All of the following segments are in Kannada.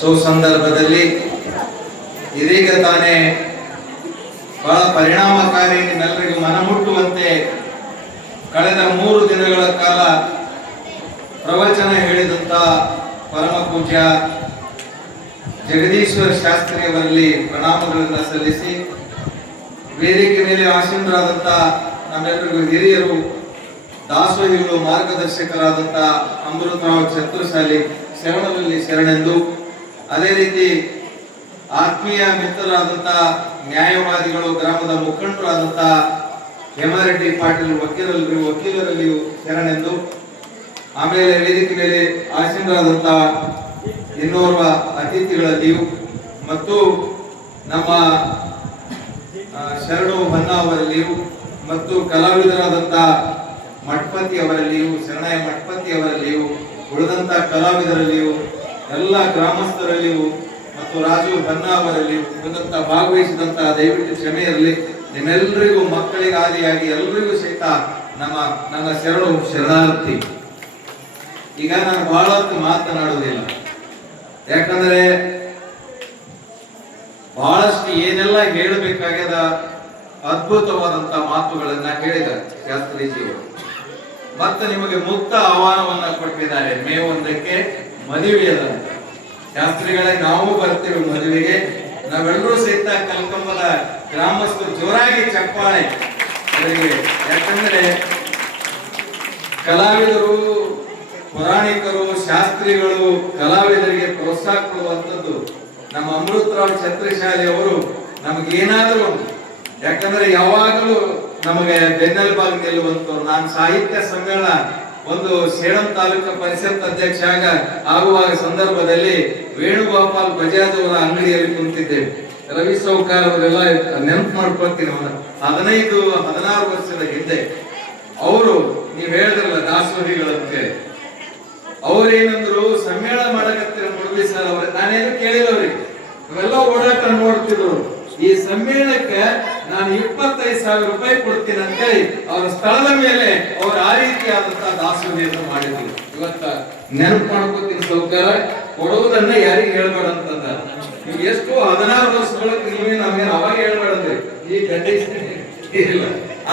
ಸಂದರ್ಭದಲ್ಲಿ ಇದೀಗ ತಾನೇ ಬಹಳ ಪರಿಣಾಮಕಾರಿ ನಿಮ್ಮೆಲ್ಲರಿಗೂ ಮನಮುಟ್ಟುವಂತೆ ಕಳೆದ 3 ದಿನಗಳ ಕಾಲ ಪ್ರವಚನ ಹೇಳಿದಂತ ಪರಮ ಪೂಜ್ಯ ಜಗದೀಶ್ವರ ಶಾಸ್ತ್ರಿ ಅವರಲ್ಲಿ ಪ್ರಣಾಮಗಳನ್ನು ಸಲ್ಲಿಸಿ ವೇದಿಕೆ ಮೇಲೆ ಆಸೀನರಾದಂತ ನಮ್ಮೆಲ್ಲರಿಗೂ ಹಿರಿಯರು, ದಾಸೋಹಿಗಳು, ಮಾರ್ಗದರ್ಶಕರಾದಂತ ಅಮೃತರಾವ್ ಚತುರ್ಸಾಲಿ ಶರಣರಲ್ಲಿ ಶರಣೆಂದು, ಅದೇ ರೀತಿ ಆತ್ಮೀಯ ಮಿತ್ರರಾದಂತ ನ್ಯಾಯವಾದಿಗಳು, ಗ್ರಾಮದ ಮುಖಂಡರಾದಂತ ಹೇಮಾರೆಡ್ಡಿ ಪಾಟೀಲ್ ವಕೀಲರಲ್ಲಿಯೂ ಶರಣೆಂದು, ಆಮೇಲೆ ವೇದಿಕೆ ಮೇಲೆ ಆಸೀನರಾದಂತ ಇನ್ನೋರ್ವ ಅತಿಥಿಗಳಲ್ಲಿಯೂ ಮತ್ತು ನಮ್ಮ ಶರಣು ಹೊನ್ನ ಅವರಲ್ಲಿಯೂ ಮತ್ತು ಕಲಾವಿದರಾದಂತ ಮಠಪತಿ ಅವರಲ್ಲಿಯೂ, ಶರಣಯ್ಯ ಮಠಪತಿ ಅವರಲ್ಲಿಯೂ, ಉಳಿದಂತ ಕಲಾವಿದರಲ್ಲಿಯೂ, ಎಲ್ಲ ಗ್ರಾಮಸ್ಥರಲ್ಲಿಯೂ ಮತ್ತು ರಾಜು ಹೊನ್ನ ಅವರಲ್ಲಿಯೂ ಉಳಿದಂತ ಭಾಗವಹಿಸಿದಂತಹ ದಯವಿಟ್ಟು ಕ್ಷಮೆ ಇರಲಿ. ನಿಮ್ಮೆಲ್ಲರಿಗೂ ಮಕ್ಕಳಿಗೆ ಆದಿಯಾಗಿ ಎಲ್ರಿಗೂ ಸಹಿತ ನನ್ನ ಶರಣಾರ್ಥಿ. ಈಗ ನಾನು ಬಹಳಷ್ಟು ಮಾತನಾಡುವುದಿಲ್ಲ, ಯಾಕಂದ್ರೆ ಬಹಳಷ್ಟು ಏನೆಲ್ಲ ಹೇಳಬೇಕಾಗ್ಯದ ಅದ್ಭುತವಾದಂತ ಮಾತುಗಳನ್ನ ಹೇಳಿದ್ದಾರೆ ಶಾಸ್ತ್ರೀಜಿಯವರು. ಮತ್ತೆ ನಿಮಗೆ ಮುಕ್ತ ಆಹ್ವಾನವನ್ನ ಕೊಟ್ಟಿದ್ದಾರೆ. ಮೇ 1ಕ್ಕೆ ಮದುವೆಯದ ಶಾಸ್ತ್ರಿಗಳೇ, ನಾವು ಬರ್ತೀವಿ ಮದುವೆಗೆ. ನಾವೆಲ್ಲರೂ ಸಹಿತ ಕಲ್ಕಂಬದ ಗ್ರಾಮಸ್ಥರು ಜೋರಾಗಿ ಚಪ್ಪಾಳೆ ಅವರಿಗೆ. ಯಾಕಂದ್ರೆ ಕಲಾವಿದರು, ಪುರಾಣಿಕರು, ಶಾಸ್ತ್ರಿಗಳು ಕಲಾವಿದರಿಗೆ ಪ್ರೋತ್ಸಾಹ ಕೊಡುವಂಥದ್ದು ನಮ್ಮ ಅಮೃತರಾವ್ ಛತ್ರಶಾಲಿ ಅವರು ನಮಗೇನಾದರೂ ಒಂದು, ಯಾಕಂದ್ರೆ ಯಾವಾಗಲೂ ನಮಗೆ ಬೆನ್ನೆಲುಬಾಗಿ ನಿಲ್ಲುವಂತವ್ರು. ನಾನು ಸಾಹಿತ್ಯ ಸಮ್ಮೇಳನ ಒಂದು ಸೇಡಂ ತಾಲೂಕು ಪರಿಷತ್ ಅಧ್ಯಕ್ಷ ಆಗುವಾಗ ಸಂದರ್ಭದಲ್ಲಿ ವೇಣುಗೋಪಾಲ್ ಬಜಾಜ್ ಅವರ ಅಂಗಡಿಯಲ್ಲಿ ಕುಂತಿದ್ದೇವೆ. ರವಿ ಸೌಕಾರ್ ಅವರೆಲ್ಲ ನೆನಪು ಮಾಡ್ಕೊಳ್ತೀನಿ. 15-16 ವರ್ಷದ ಹಿಂದೆ ಅವರು, ನೀವ್ ಹೇಳಿದ್ರಲ್ಲ ದಾಸೋಹಿಗಳಂತೆ, ಅವ್ರೇನಂದ್ರು ಸಮ್ಮೇಳನ ಮಾಡಕತ್ತಿರ ಮುಡುಬಿ ಸರ್ ಅವ್ರೆ, ನಾನೇನು ಕೇಳಿಲ್ಲ ಅವ್ರಿಗೆ. ಇವೆಲ್ಲ ಓಡಾಟ ನೋಡ್ತಿದ್ರು. ಈ ಸಮ್ಮೇಳನಕ್ಕೆ ನಾನು 25,000 ರೂಪಾಯಿ ಕೊಡ್ತೀನಿ ಅಂತೇಳಿ ಅವರ ಸ್ಥಳದ ಮೇಲೆ ಅವರು ಆ ರೀತಿಯಾದಂತಹ ದಾಸೋಹಿಯನ್ನು ಮಾಡಿದ್ರು. ಇವತ್ತ ನೆನಪು ಮಾಡ್ಕೋತೀನಿ ಸೌಕರ್ಯ, ಕೊಡುವುದನ್ನ ಯಾರಿಗೆ ಹೇಳ್ಬೇಡ ಅಂತಂದ. ನೀವು ಎಷ್ಟು 16 ವರ್ಷಗಳಕ್ಕೆ ನೀವೇ ನಮ್ಗೇನು ಅವಾಗ ಹೇಳ್ಬೇಡಂದ್ರಿ, ಈ ಗಡ್ಡೆ ಇಲ್ಲ.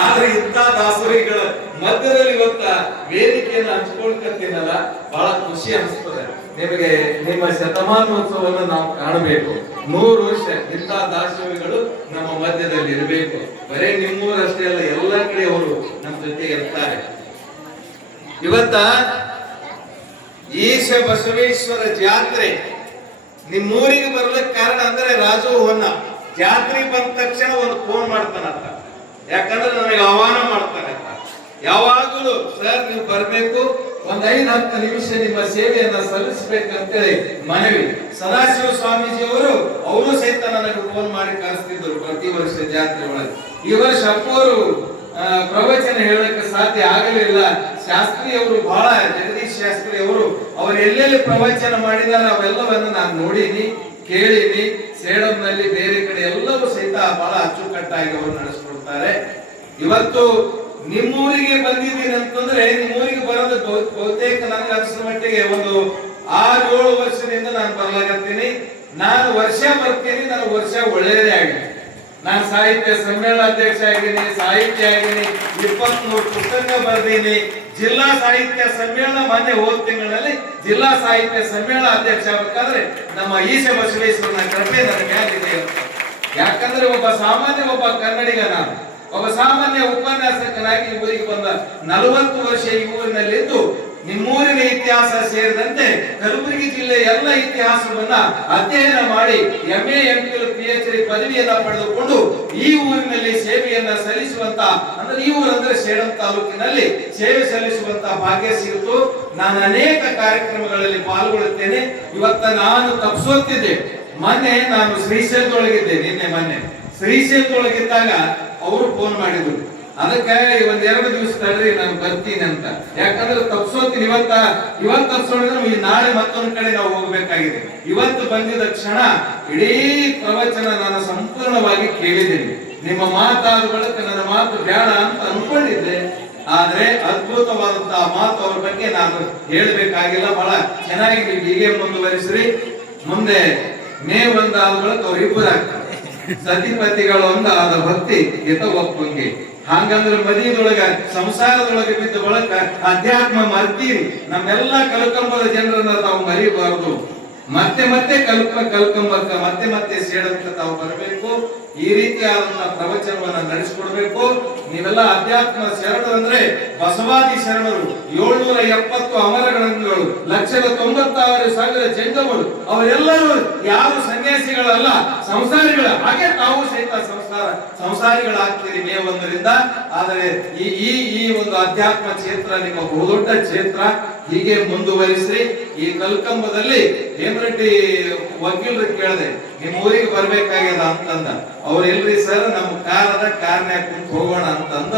ಆದ್ರೆ ಇಂಥ ದಾಸೋಹಿಗಳ ಮಧ್ಯದಲ್ಲಿ ಇವತ್ತ ವೇದಿಕೆಯನ್ನು ಹಂಚ್ಕೊಳ್ಕತ್ತೀನಲ್ಲ, ಬಹಳ ಖುಷಿ ಅನಿಸ್ತದೆ. ನಿಮಗೆ ನಿಮ್ಮ ಶತಮಾನೋತ್ಸವವನ್ನು ನಾವು ಕಾಣಬೇಕು. 100 ವರ್ಷ ಇಂಥ ದಾಸೋಹಿಗಳು ನಮ್ಮ ಮಧ್ಯದಲ್ಲಿ ಇರಬೇಕು. ಬರೇ ನಿಮ್ಮೂರಷ್ಟೇ ಅಲ್ಲ, ಎಲ್ಲ ಕಡೆ ಅವರು ನಮ್ಮ ಜೊತೆ ಇರ್ತಾರೆ. ಇವತ್ತ ಈಶ ಬಸವೇಶ್ವರ ಜಾತ್ರೆ ನಿಮ್ಮೂರಿಗೆ ಬರ್ಲಿಕ್ಕೆ ಕಾರಣ ಅಂದ್ರೆ ರಾಜು ಹೊನ್ನ ಜಾತ್ರೆ ಬಂದ ತಕ್ಷಣ ಒಂದು ಫೋನ್ ಮಾಡ್ತಾನಂತ. ಯಾಕಂದ್ರೆ ನನಗೆ ಆಹ್ವಾನ ಮಾಡ್ತಾನೆ. ಯಾವಾಗಲೂ ಸರ್ ನೀವು ಬರ್ಬೇಕು, ಒಂದ್ 5-10 ನಿಮಿಷ ನಿಮ್ಮ ಸೇವೆಯನ್ನ ಸಲ್ಲಿಸಬೇಕಂತೇಳಿ ಮನವಿ. ಸದಾಶಿವ ಸ್ವಾಮೀಜಿ ಅವರು ಸಹಿತ ನನಗೆ ಫೋನ್ ಮಾಡಿ ಕರೆಸ್ತಿದ್ರು ಪ್ರತಿ ವರ್ಷ ಜಾತ್ರೆ ಒಳಗೆ. ಈ ವರ್ಷ ಅಪ್ಪವರು ಪ್ರವಚನ ಹೇಳಕ್ಕೆ ಸಾಧ್ಯ ಆಗಲಿಲ್ಲ. ಶಾಸ್ತ್ರಿ ಅವರು, ಬಹಳ ಜಗದೀಶ್ ಶಾಸ್ತ್ರಿ ಅವರು ಎಲ್ಲೆಲ್ಲಿ ಪ್ರವಚನ ಮಾಡಿದಾರೆ ಅವೆಲ್ಲವನ್ನು ನಾನು ನೋಡೀನಿ, ಕೇಳೀನಿ. ಸೇಡಂನಲ್ಲಿ ಬೇರೆ ಕಡೆ ಎಲ್ಲವೂ ಸಹಿತ ಬಹಳ ಅಚ್ಚುಕಟ್ಟಾಗಿ ಅವರು ನಡೆಸ್ಕೊಡ್ತಾರೆ. ಇವತ್ತು ನಿಮ್ಮೂರಿಗೆ ಬಂದಿದ್ದೀನಿ ಅಂತಂದ್ರೆ, ನಿಮ್ಮೂರಿಗೆ ಬರೋದು ಬಹುತೇಕ ನನಗೆ ಅನಿಸಿದ ಮಟ್ಟಿಗೆ ಒಂದು 6-7 ವರ್ಷದಿಂದ ನಾನು ಬರ್ಲಾಗತ್ತೀನಿ. ನಾನು ವರ್ಷ ಬರ್ತೀನಿ, ನನಗೆ ವರ್ಷ ಒಳ್ಳೆಯದೇ ಆಗಿದೆ. ನಾನು ಸಾಹಿತ್ಯ ಸಮ್ಮೇಳನ ಅಧ್ಯಕ್ಷ ಆಗಿದ್ದೀನಿ, ಸಾಹಿತ್ಯ ಆಗಿದ್ದೀನಿ, 23 ಪುಸ್ತಕ ಬರ್ದೀನಿ. ಜಿಲ್ಲಾ ಸಾಹಿತ್ಯ ಸಮ್ಮೇಳನ ಮೊನ್ನೆ ಹೋದ ತಿಂಗಳಲ್ಲಿ ಜಿಲ್ಲಾ ಸಾಹಿತ್ಯ ಸಮ್ಮೇಳನ ಅಧ್ಯಕ್ಷ ಆಗ್ಬೇಕಾದ್ರೆ ನಮ್ಮ ಈಶ ಬಸವೇಶ್ವರನ ಕೃಪೆ ನನಗೆ ಆಗಿದೆ. ಯಾಕಂದ್ರೆ ಒಬ್ಬ ಕನ್ನಡಿಗ, ನಾನು ಒಬ್ಬ ಸಾಮಾನ್ಯ ಉಪನ್ಯಾಸಕನಾಗಿ ಊರಿಗೆ ಬಂದ 40 ವರ್ಷ ಈ ಊರಿನಲ್ಲಿದ್ದು ನಿಮ್ಮೂರಿನ ಇತಿಹಾಸ ಸೇರಿದಂತೆ ಕಲಬುರಗಿ ಜಿಲ್ಲೆಯ ಎಲ್ಲ ಇತಿಹಾಸವನ್ನ ಅಧ್ಯಯನ ಮಾಡಿ MA MPhil PhD ಪದವಿಯನ್ನ ಪಡೆದುಕೊಂಡು ಈ ಊರಿನಲ್ಲಿ ಸೇವೆಯನ್ನ ಸಲ್ಲಿಸುವಂತ, ಅಂದ್ರೆ ಈ ಊರಂದ್ರೆ ಸೇಡಂ ತಾಲೂಕಿನಲ್ಲಿ ಸೇವೆ ಸಲ್ಲಿಸುವಂತ ಭಾಗ್ಯ ಸಿಗುತ್ತು. ನಾನು ಅನೇಕ ಕಾರ್ಯಕ್ರಮಗಳಲ್ಲಿ ಪಾಲ್ಗೊಳ್ಳುತ್ತೇನೆ. ಇವತ್ತ ನಾನು ತಪ್ಪಿಸೋತಿದ್ದೆ. ಮೊನ್ನೆ ನಾನು ಶ್ರೀಶೈಲದೊಳಗಿದ್ದೆ. ಮೊನ್ನೆ ಶ್ರೀಶೈಲದೊಳಗಿದ್ದಾಗ ಅವರು ಫೋನ್ ಮಾಡಿದ್ರು. ಅದಕ್ಕೆ 1-2 ದಿವಸ ತಡ್ರಿ ನಾನು ಬರ್ತೀನಿ ಅಂತ. ಯಾಕಂದ್ರೆ ತಪ್ಪಿಸೋತೀನಿ. ಇವತ್ತು ತಪ್ಪಿಸೋದ್ರೆ ನಾಳೆ ಮತ್ತೊಂದ್ ಕಡೆ ನಾವು ಹೋಗ್ಬೇಕಾಗಿದೆ. ಇವತ್ತು ಬಂದಿದ ಕ್ಷಣ ಇಡೀ ಪ್ರವಚನ ನಾನು ಸಂಪೂರ್ಣವಾಗಿ ಕೇಳಿದ್ದೀನಿ. ನಿಮ್ಮ ಮಾತಾದ ಬಳಿಕ ನನ್ನ ಮಾತು ಬೇಡ ಅಂತ ಅನ್ಕೊಂಡಿದ್ದೆ. ಆದ್ರೆ ಅದ್ಭುತವಾದಂತಹ ಮಾತು ಅವ್ರ ಬಗ್ಗೆ ನಾನು ಹೇಳಬೇಕಾಗಿಲ್ಲ. ಬಹಳ ಚೆನ್ನಾಗಿ ನೀವು ಹೀಗೆ ಮುಂದುವರಿಸ್ರಿ. ಮುಂದೆ ಮೇ ಒಂದಾದ ಬಳಿಕ ಅವ್ರು ಇಬ್ಬರು ಆಗ್ತಾರೆ. ಸತಿಪತಿಗಳು ಒಂದಾದ ಭಕ್ತಿ ಹಿತ ಒಪ್ಪಂಗೆ. ಹಂಗಂದ್ರೆ ಮದಿಯದೊಳಗ ಸಂಸಾರದೊಳಗೆ ಬಿದ್ದ ಬಳಕ ಅಧ್ಯಾತ್ಮ ಮರ್ತೀರಿ. ನಮ್ಮೆಲ್ಲ ಕಲ್ಕಂಬದ ಜನರನ್ನ ತಾವು ಮರಿಬಾರದು. ಮತ್ತೆ ಮತ್ತೆ ಕಲ್ಕಂಬಕ್ಕ ಮತ್ತೆ ಮತ್ತೆ ಸೇಡಂತ ತಾವು ಬರಬೇಕು. ಈ ರೀತಿಯಾದಂತಹ ಪ್ರವಚನವನ್ನ ನಡೆಸಿಕೊಡ್ಬೇಕು. ನೀವೆಲ್ಲ ಅಧ್ಯಾತ್ಮ ಶರಣರು ಅಂದ್ರೆ ಬಸವಾದಿ ಶರಣರು. 770 ಅಮರಗಣಗಳು, 1,96,000 ಜಂಗಮರು, ಅವರೆಲ್ಲರೂ ಯಾರು ಸನ್ಯಾಸಿಗಳಲ್ಲ, ಸಂಸಾರಿಗಳ ಹಾಗೆ ತಾವು ಸಹಿತ ಸಂಸಾರಿಗಳಾಗ್ತೀರಿ ಮೇ 1ರಿಂದ. ಆದರೆ ಈ ಒಂದು ಅಧ್ಯಾತ್ಮ ಕ್ಷೇತ್ರ ನಿಮ್ಮ ಬಹುದೊಡ್ಡ ಕ್ಷೇತ್ರ. ಹೀಗೆ ಮುಂದುವರಿಸ್ರಿ. ಈ ಕಲ್ಕಂಬದಲ್ಲಿ ಹೇಮರೆಡ್ಡಿ ವಕೀಲರು ಕೇಳಿದೆ, ನಿಮ್ಮ ಊರಿಗೆ ಬರ್ಬೇಕಾಗ್ಯದ ಅಂತಂದ. ಅವ್ರು ಎಲ್ರಿ ಸರ್, ನಮ್ಮ ಕಾರ್ನ್ಯಾಗ ಕುಂತ ಹೋಗೋಣ ಅಂತಂದ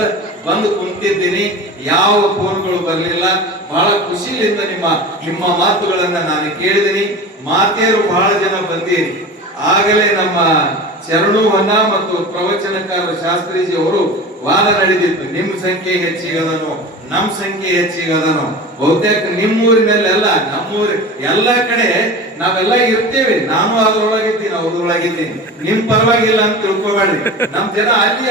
ಬಂದು ಕುಂತಿದ್ದೀನಿ. ಯಾವ ಫೋನ್ಗಳು ಬರ್ಲಿಲ್ಲ. ಬಹಳ ಖುಷಿಯಿಂದ ನಿಮ್ಮ ಮಾತುಗಳನ್ನ ನಾನು ಕೇಳಿದ್ದೀನಿ. ಮಾತೆಯರು ಬಹಳ ಜನ ಬಂದಿರಿ. ಆಗಲೇ ನಮ್ಮ ಶರಣು ಹೊನ್ನ ಮತ್ತು ಪ್ರವಚನಕಾರ ಶಾಸ್ತ್ರೀಜಿ ಅವರು ವಾದ ನಡೆದಿತ್ತು. ನಿಮ್ಮ ಸಂಖ್ಯೆ ಹೆಚ್ಚಿಗದನು, ನಮ್ಮ ಸಂಖ್ಯೆ ಹೆಚ್ಚಿಗದನು. ಬಹುತೇಕ ನಿಮ್ಮೂರಿನಲ್ಲೆಲ್ಲ ನಮ್ಮೂರಿ ಎಲ್ಲ ಕಡೆ ನಾವೆಲ್ಲ ಇರ್ತೇವೆ. ನಾನು ಅದ್ರೊಳಗಿದ್ದೀನಿ, ಅವ್ರೊಳಗಿದ್ದೀನಿ. ನಿಮ್ ಪರವಾಗಿಲ್ಲ ಅಂತ ತಿಳ್ಕೊಬೇಡ್ರಿ. ನಮ್ ಜನ ಅಲ್ಲಿ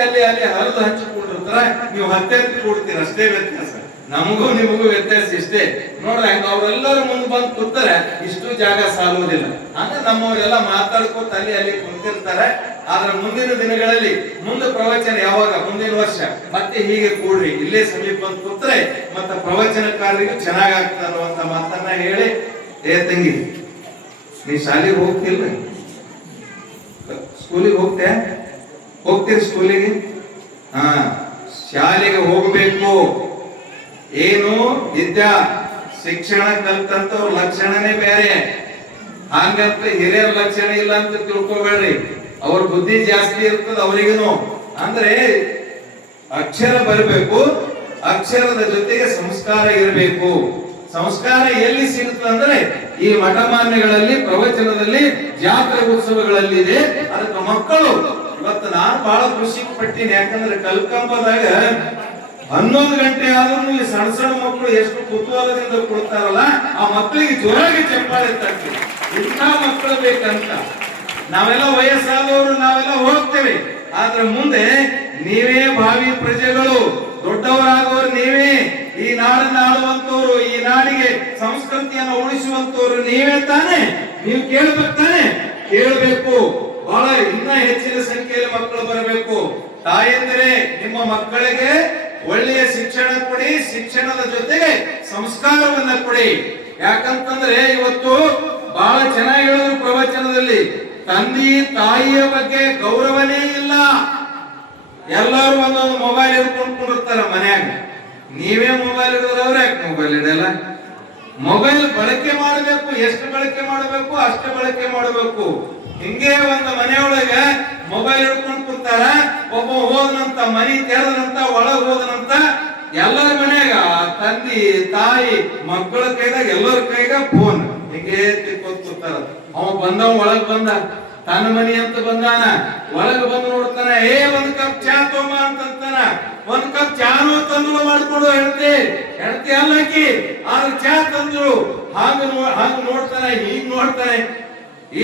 ಹರಿದು ಹಂಚಿಕೊಂಡಿರ್ತಾರ, ನೀವು ಹತ್ತೆ ಕೂಡ್ತೀರ, ಅಷ್ಟೇ ವ್ಯತ್ಯಾಸ. ನಮಗೂ ನಿಮಗೂ ವ್ಯತ್ಯಾಸ ಇಷ್ಟೇ ನೋಡ್ರಿ. ಹಂಗ ಅವ್ರೆಲ್ಲರೂ ಮುಂದೆ ಬಂದು ಕೂತಾರೆ, ಇಷ್ಟು ಜಾಗ ಸಾಲುವುದಿಲ್ಲ. ಅಂದ್ರೆ ನಮ್ಮವರೆಲ್ಲ ಮಾತಾಡ್ಕೊತ ಅಲ್ಲಿ ಕುಂತಿರ್ತಾರೆ. ಆದ್ರೆ ಮುಂದಿನ ದಿನಗಳಲ್ಲಿ ಮುಂದೆ ಪ್ರವಚನ ಯಾವಾಗ, ಮುಂದಿನ ವರ್ಷ ಮತ್ತೆ ಹೀಗೆ ಕೂಡ್ರಿ, ಇಲ್ಲೇ ಸಮೀಪ ಬಂದು ಕೂತ್ರೆ ಮತ್ತೆ ಪ್ರವಚನಕಾರರಿಗೂ ಚೆನ್ನಾಗಾಗ್ತದೆ ಅನ್ನುವಂತ ಮಾತನ್ನ ಹೇಳಿ, ಏ ತಂಗಿ, ನೀ ಶಾಲೆಗೆ ಹೋಗ್ತಿಲ್ಲ? ಸ್ಕೂಲಿಗೆ ಹೋಗ್ತೀರಿ ಸ್ಕೂಲಿಗೆ? ಹಾ, ಶಾಲೆಗೆ ಹೋಗ್ಬೇಕು. ಏನು ವಿದ್ಯಾ ಶಿಕ್ಷಣ ಕಲ್ತಂತ ಲಕ್ಷಣನೇ ಬೇರೆ. ಹಂಗಂತ ಹಿರಿಯರ ಲಕ್ಷಣ ಇಲ್ಲ ಅಂತ ತಿಳ್ಕೊಬೇಡ್ರಿ. ಅವ್ರ ಬುದ್ಧಿ ಜಾಸ್ತಿ ಇರ್ತದ ಅವರಿಗೂ. ಅಂದ್ರೆ ಅಕ್ಷರ ಬರಬೇಕು, ಅಕ್ಷರದ ಜೊತೆಗೆ ಸಂಸ್ಕಾರ ಇರಬೇಕು. ಸಂಸ್ಕಾರ ಎಲ್ಲಿ ಸಿಗುತ್ತೆ ಅಂದ್ರೆ ಈ ಮಠಮಾನ್ಯಗಳಲ್ಲಿ, ಪ್ರವಚನದಲ್ಲಿ, ಜಾತ್ರೆ ಉತ್ಸವಗಳಲ್ಲಿ ಇದೆ. ಅದಕ್ಕೆ ಮಕ್ಕಳು ಇವತ್ತು ನಾನು ಬಹಳ ಖುಷಿ ಪಟ್ಟಿನಿ. ಯಾಕಂದ್ರೆ ಕಲ್ಕಂಬದಾಗ 11 ಗಂಟೆ ಆದ್ರೂ ಈ ಸಣ್ಣ ಮಕ್ಕಳು ಎಷ್ಟು ಕುತೂಹಲದಿಂದ ಕೊಡ್ತಾರಲ್ಲ, ಆ ಮಕ್ಕಳಿಗೆ ಜೋರಾಗಿ ಚಪ್ಪಾಳೆ ತರ್ತೀವಿ. ಇಂಥ ಮಕ್ಕಳು ಬೇಕಂತ. ನಾವೆಲ್ಲ ವಯಸ್ಸಾದವರು ನಾವೆಲ್ಲ ಹೋಗ್ತೇವೆ. ಆದ್ರೆ ಮುಂದೆ ನೀವೇ ಭಾವಿ ಪ್ರಜೆಗಳು, ದೊಡ್ಡವರಾದವರು ನೀವೇ. ಈ ನಾಡನ್ನ ಆಳುವಂತವ್ರು, ಈ ನಾಡಿಗೆ ಸಂಸ್ಕೃತಿಯನ್ನು ಉಳಿಸುವಂತವ್ರು ನೀವೇ ತಾನೆ. ನೀವು ಕೇಳ್ಬೇಕು ತಾನೆ? ಕೇಳಬೇಕು. ಬಹಳ ಇನ್ನ ಹೆಚ್ಚಿನ ಸಂಖ್ಯೆಯಲ್ಲಿ ಮಕ್ಕಳು ಬರಬೇಕು. ತಾಯಂದಿರೇ, ನಿಮ್ಮ ಮಕ್ಕಳಿಗೆ ಒಳ್ಳೆಯ ಶಿಕ್ಷಣ ಕೊಡಿ. ಶಿಕ್ಷಣದ ಜೊತೆಗೆ ಸಂಸ್ಕಾರವನ್ನ ಕೊಡಿ. ಯಾಕಂತಂದ್ರೆ ಇವತ್ತು ಬಹಳ ಚೆನ್ನಾಗಿ ಹೇಳಿದ್ರು ಪ್ರವಚನದಲ್ಲಿ, ತಂದೆ ತಾಯಿಯ ಬಗ್ಗೆ ಗೌರವನೇ ಇಲ್ಲ. ಎಲ್ಲರೂ ಒಂದೊಂದು ಮೊಬೈಲ್ ಹಿಡ್ಕೊಂಡು ಕುಡಿರ್ತಾರ ಮನ್ಯಾಗ. ನೀವೇ ಮೊಬೈಲ್ ಹಿಡಿದ್ರೆ ಅವ್ರ ಯಾಕೆ ಮೊಬೈಲ್ ಹಿಡಿಯಲ್ಲ? ಮೊಬೈಲ್ ಬಳಕೆ ಮಾಡಬೇಕು. ಎಷ್ಟು ಬಳಕೆ ಮಾಡಬೇಕು ಅಷ್ಟೇ ಬಳಕೆ ಮಾಡಬೇಕು. ಹಿಂಗೆ ಒಂದು ಮನೆಯೊಳಗ ಮೊಬೈಲ್ ಹಿಡ್ಕೊಂಡು ಕೂತಾರ. ಒಬ್ಬ ಹೋದನಂತ, ಮನಿ ತೆರೆದನಂತ, ಒಳಗ್ ಹೋದನಂತ. ಎಲ್ಲರ ಮನ್ಯಾಗ ತಂದಿ ತಾಯಿ ಮಕ್ಕಳ ಕೈದಾಗ ಎಲ್ಲರ ಕೈಗ ಫೋನ್ ಹಿಂಗೆ ತಿಕ್ಕೋತ್ ಕೂತಾರ. ಅವ ಬಂದವ, ಒಳಗ್ ಬಂದ, ತನ್ನ ಮನಿ ಅಂತ ಬಂದಾನ. ಒಳಗ್ ಬಂದು ನೋಡ್ತಾನ, ಒಂದ್ ಕಪ್ ಚಾ ತೊಂಬ ಅಂತಾನ. ಒಂದ್ ಕಪ್ ಚಾನು ತಂದು ಮಾಡ್ಕೊಂಡು ಹೆಂಡತಿ ಅಲ್ಲಕ್ಕಿ ಆದ್ರೆ ಚಾ ತಂದ್ರು. ಹಂಗ ನೋಡ್ತಾನೆ, ಹೀಗ್ ನೋಡ್ತಾನೆ.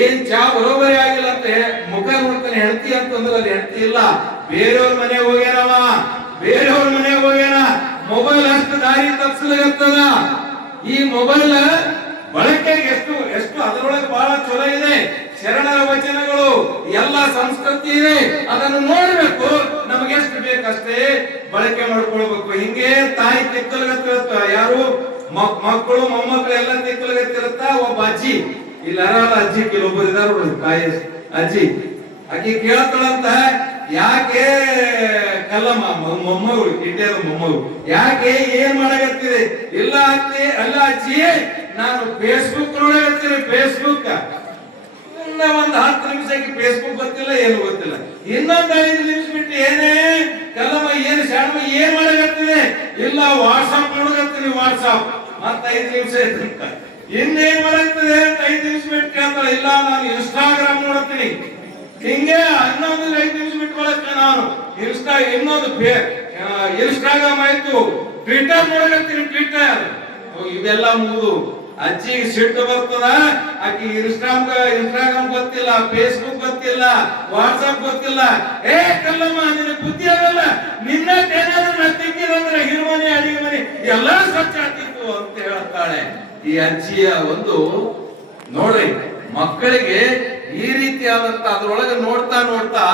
ಏನ್ ಚಾ ಬರೋಬರಿ ಆಗಿಲ್ಲ ಅಂತ ಮುಖ ನೋಡ್ತಾನೆ. ಹೆಂಡತಿ ಅಂತಂದ್ರೆ ಅದು ಹೆಂಡತಿ ಇಲ್ಲ, ಬೇರೆಯವ್ರ ಮನೆಗೆ ಹೋಗ್ಯಾನವ, ಬೇರೆಯವ್ರ ಮನೆಗೆ ಹೋಗ್ಯಾನ. ಮೊಬೈಲ್ ಅಷ್ಟು ದಾರಿ ತಪ್ಪಿಸ್ಲಾಗತ್ತದ. ಈ ಮೊಬೈಲ್ ಬಳಕೆಗೆ ಎಷ್ಟು ಅದರೊಳಗೆ ಬಹಳ ಚಲೋ ಇದೆ. ಶರಣರ ವಚನಗಳು ಎಲ್ಲ ಸಂಸ್ಕೃತಿ ಇದೆ. ಅದನ್ನು ನೋಡ್ಬೇಕು. ನಮಗೆ ಎಷ್ಟು ಬೇಕಷ್ಟೇ ಬಳಕೆ ಮಾಡ್ಕೊಳ್ಬೇಕು. ಹಿಂಗೆ ತಾಯಿ ತಿಕ್ಕಲ್ಗತ್ತಿರತ್ತ, ಯಾರು ಮಕ್ಕಳು ಮೊಮ್ಮಕ್ಕಳು ಎಲ್ಲ ತಿಕ್ಕಲ್ಗತ್ತಿರತ್ತ. ಒಬ್ಬ ಅಜ್ಜಿ, ಇಲ್ಲಿ ಅರಲ್ಲ ಅಜ್ಜಿ, ಕೆಲವೊಬ್ಬರು ಇದಾರ ತಾಯಿ ಅಜ್ಜಿ, ಆಕಿ ಕೇಳ್ತಾಳಂತ, ಯಾಕೆ ಕಲ್ಲಮ್ಮ ಮೊಮ್ಮಗಳು ಇಟ್ಟಿಯಾದ ಮೊಮ್ಮಗಳು ಯಾಕೆ ಏನ್ ಮಾಡಕತ್ತಿದೆ? ಇಲ್ಲ ಅಜ್ಜಿ, ಅಲ್ಲ ಅಜ್ಜಿ, ನಾನು ಫೇಸ್ಬುಕ್ ನೋಡಕತ್ತೀನಿ. ಫೇಸ್ಬುಕ್ ಇನ್ನ ಒಂದ್ 10 ನಿಮಿಷಕ್ಕೆ ಫೇಸ್ಬುಕ್ ಗೊತ್ತಿಲ್ಲ, ಏನು ಗೊತ್ತಿಲ್ಲ. ಇನ್ನೊಂದ್ 5 ನಿಮಿಷ ಬಿಟ್ಟು ಏನೇ ಕಲ್ಲಮ್ಮ ಏನ್ ಶಾಣಮ್ಮ ಏನ್ ಮಾಡಕತ್ತಿದೆ? ಇಲ್ಲ ವಾಟ್ಸಾಪ್ ನೋಡಕತ್ತೀನಿ, ವಾಟ್ಸಾಪ್. ಮತ್ತ 5 ನಿಮಿಷ ಇದ್ದಂತ ಇನ್ನೇನ್ ಮಾಡಕ್ತದೆ ಅಂತ 5 ನಿಮಿಷ ಬಿಟ್ಟು ಕೇಳ್ತಾಳೆ. ಇಲ್ಲ ನಾನು ಇನ್ಸ್ಟಾಗ್ರಾಮ್ ನೋಡತ್ತೀನಿ. ಹಿಂಗೆ ಇನ್ನೊಂದು 5 ನಿಮಿಷ ಬಿಟ್ಕೊಳಕ್ಕೆ ನಾನು ಇನ್ನೊಂದು ಇನ್ಸ್ಟಾಗ್ರಾಮ್ ಆಯ್ತು, ಟ್ವಿಟರ್ ನೋಡಕತ್ತೀನಿ. ಟ್ವಿಟರ್ ಇವೆಲ್ಲ ಮುಗಿದು ಅಜ್ಜಿಗೆ ಸಿಟ್ಟು ಬರ್ತದ. ಆಕಿ ಇನ್ಸ್ಟಾಗ್ರಾಮ್ ಗೊತ್ತಿಲ್ಲ, ಫೇಸ್ಬುಕ್ ಗೊತ್ತಿಲ್ಲ, ವಾಟ್ಸ್ಆಪ್ ಗೊತ್ತಿಲ್ಲ. ಏ ಕಲ್ಲಮ್ಮ, ನಿನ್ನ ಬುದ್ಧಿ ಆಗಲ್ಲ, ನಿನ್ನೇನಾದ್ರೂ ತಿಕ್ಕಿರಂದ್ರೆ ಹಿರುಮನೆ ಅಡಿಗೆ ಮನೆ ಎಲ್ಲಾ ಸ್ವಚ್ಛ ಆಗ್ತಿತ್ತು ಅಂತ ಹೇಳ್ತಾಳೆ ಈ ಅಜ್ಜಿಯ ಒಂದು. ನೋಡ್ರಿ, ಮಕ್ಕಳಿಗೆ ಈ ರೀತಿಯಾದಂತ ಅದ್ರೊಳಗೆ ನೋಡ್ತಾ ನೋಡ್ತಾ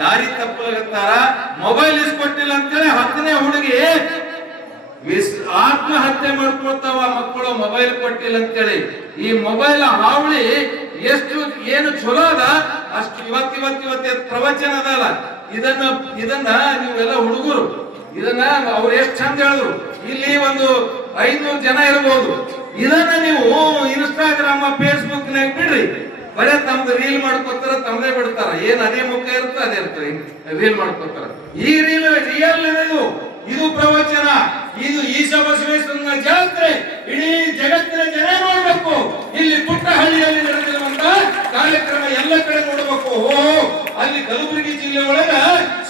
ದಾರಿ ತಪ್ಪಲಾಗತ್ತಾರ. ಮೊಬೈಲ್ ಇಸ್ಕೊಟ್ಟಿಲ್ಲ ಅಂತೇಳಿ 10ನೇ ಹುಡುಗಿ ಆತ್ಮಹತ್ಯೆ ಮಾಡ್ಕೊಳ್ತಾವ ಮಕ್ಕಳು, ಮೊಬೈಲ್ ಕೊಟ್ಟಿಲ್ಲ ಅಂತೇಳಿ. ಈ ಮೊಬೈಲ್ ಹಾವಳಿ ಎಷ್ಟು ಏನು ಚಲೋ ಅದ ಅಷ್ಟು ಇವತ್ತಿನ ಪ್ರವಚನ ಅದಲ್ಲ. ಇದನ್ನ ನೀವೆಲ್ಲ ಹುಡುಗರು ಇದನ್ನ ಅವ್ರು ಎಷ್ಟು ಚಂದ ಹೇಳಿದ್ರು. ಇಲ್ಲಿ ಒಂದು 500 ಜನ ಇರಬಹುದು. ಇದನ್ನ ನೀವು ಇನ್ಸ್ಟಾಗ್ರಾಮ್, ಫೇಸ್ಬುಕ್ ನಾಗ ಬಿಡ್ರಿ, ಬರೇ ತಮ್ದು ರೀಲ್ ಮಾಡ್ಕೋತಾರ, ತಮ್ಮದೇ ಬಿಡ್ತಾರ. ಏನ್ ಅದೇ ಮುಖ ಇರುತ್ತೆ ಅದೇ ಇರ್ತದೆ, ರೀಲ್ ಮಾಡ್ಕೋತಾರ. ಈ ರೀಲ್ ರಿಯಲ್ ಇದು ಪ್ರವಚನ, ಇದು ಈಶ ಬಸವೇಶ್ವರನ ಜಾತ್ರೆ. ಇಡೀ ಜಗತ್ತಿನ ಜನ ನೋಡ್ಬೇಕು. ಇಲ್ಲಿ ಪುಟ್ಟಹಳ್ಳಿಯಲ್ಲಿ ನಡೆದಿರುವಂತ ಕಾರ್ಯಕ್ರಮ ಎಲ್ಲ ಕಡೆ ನೋಡ್ಬೇಕು. ಅಲ್ಲಿ ಕಲಬುರಗಿ ಜಿಲ್ಲೆ ಒಳಗ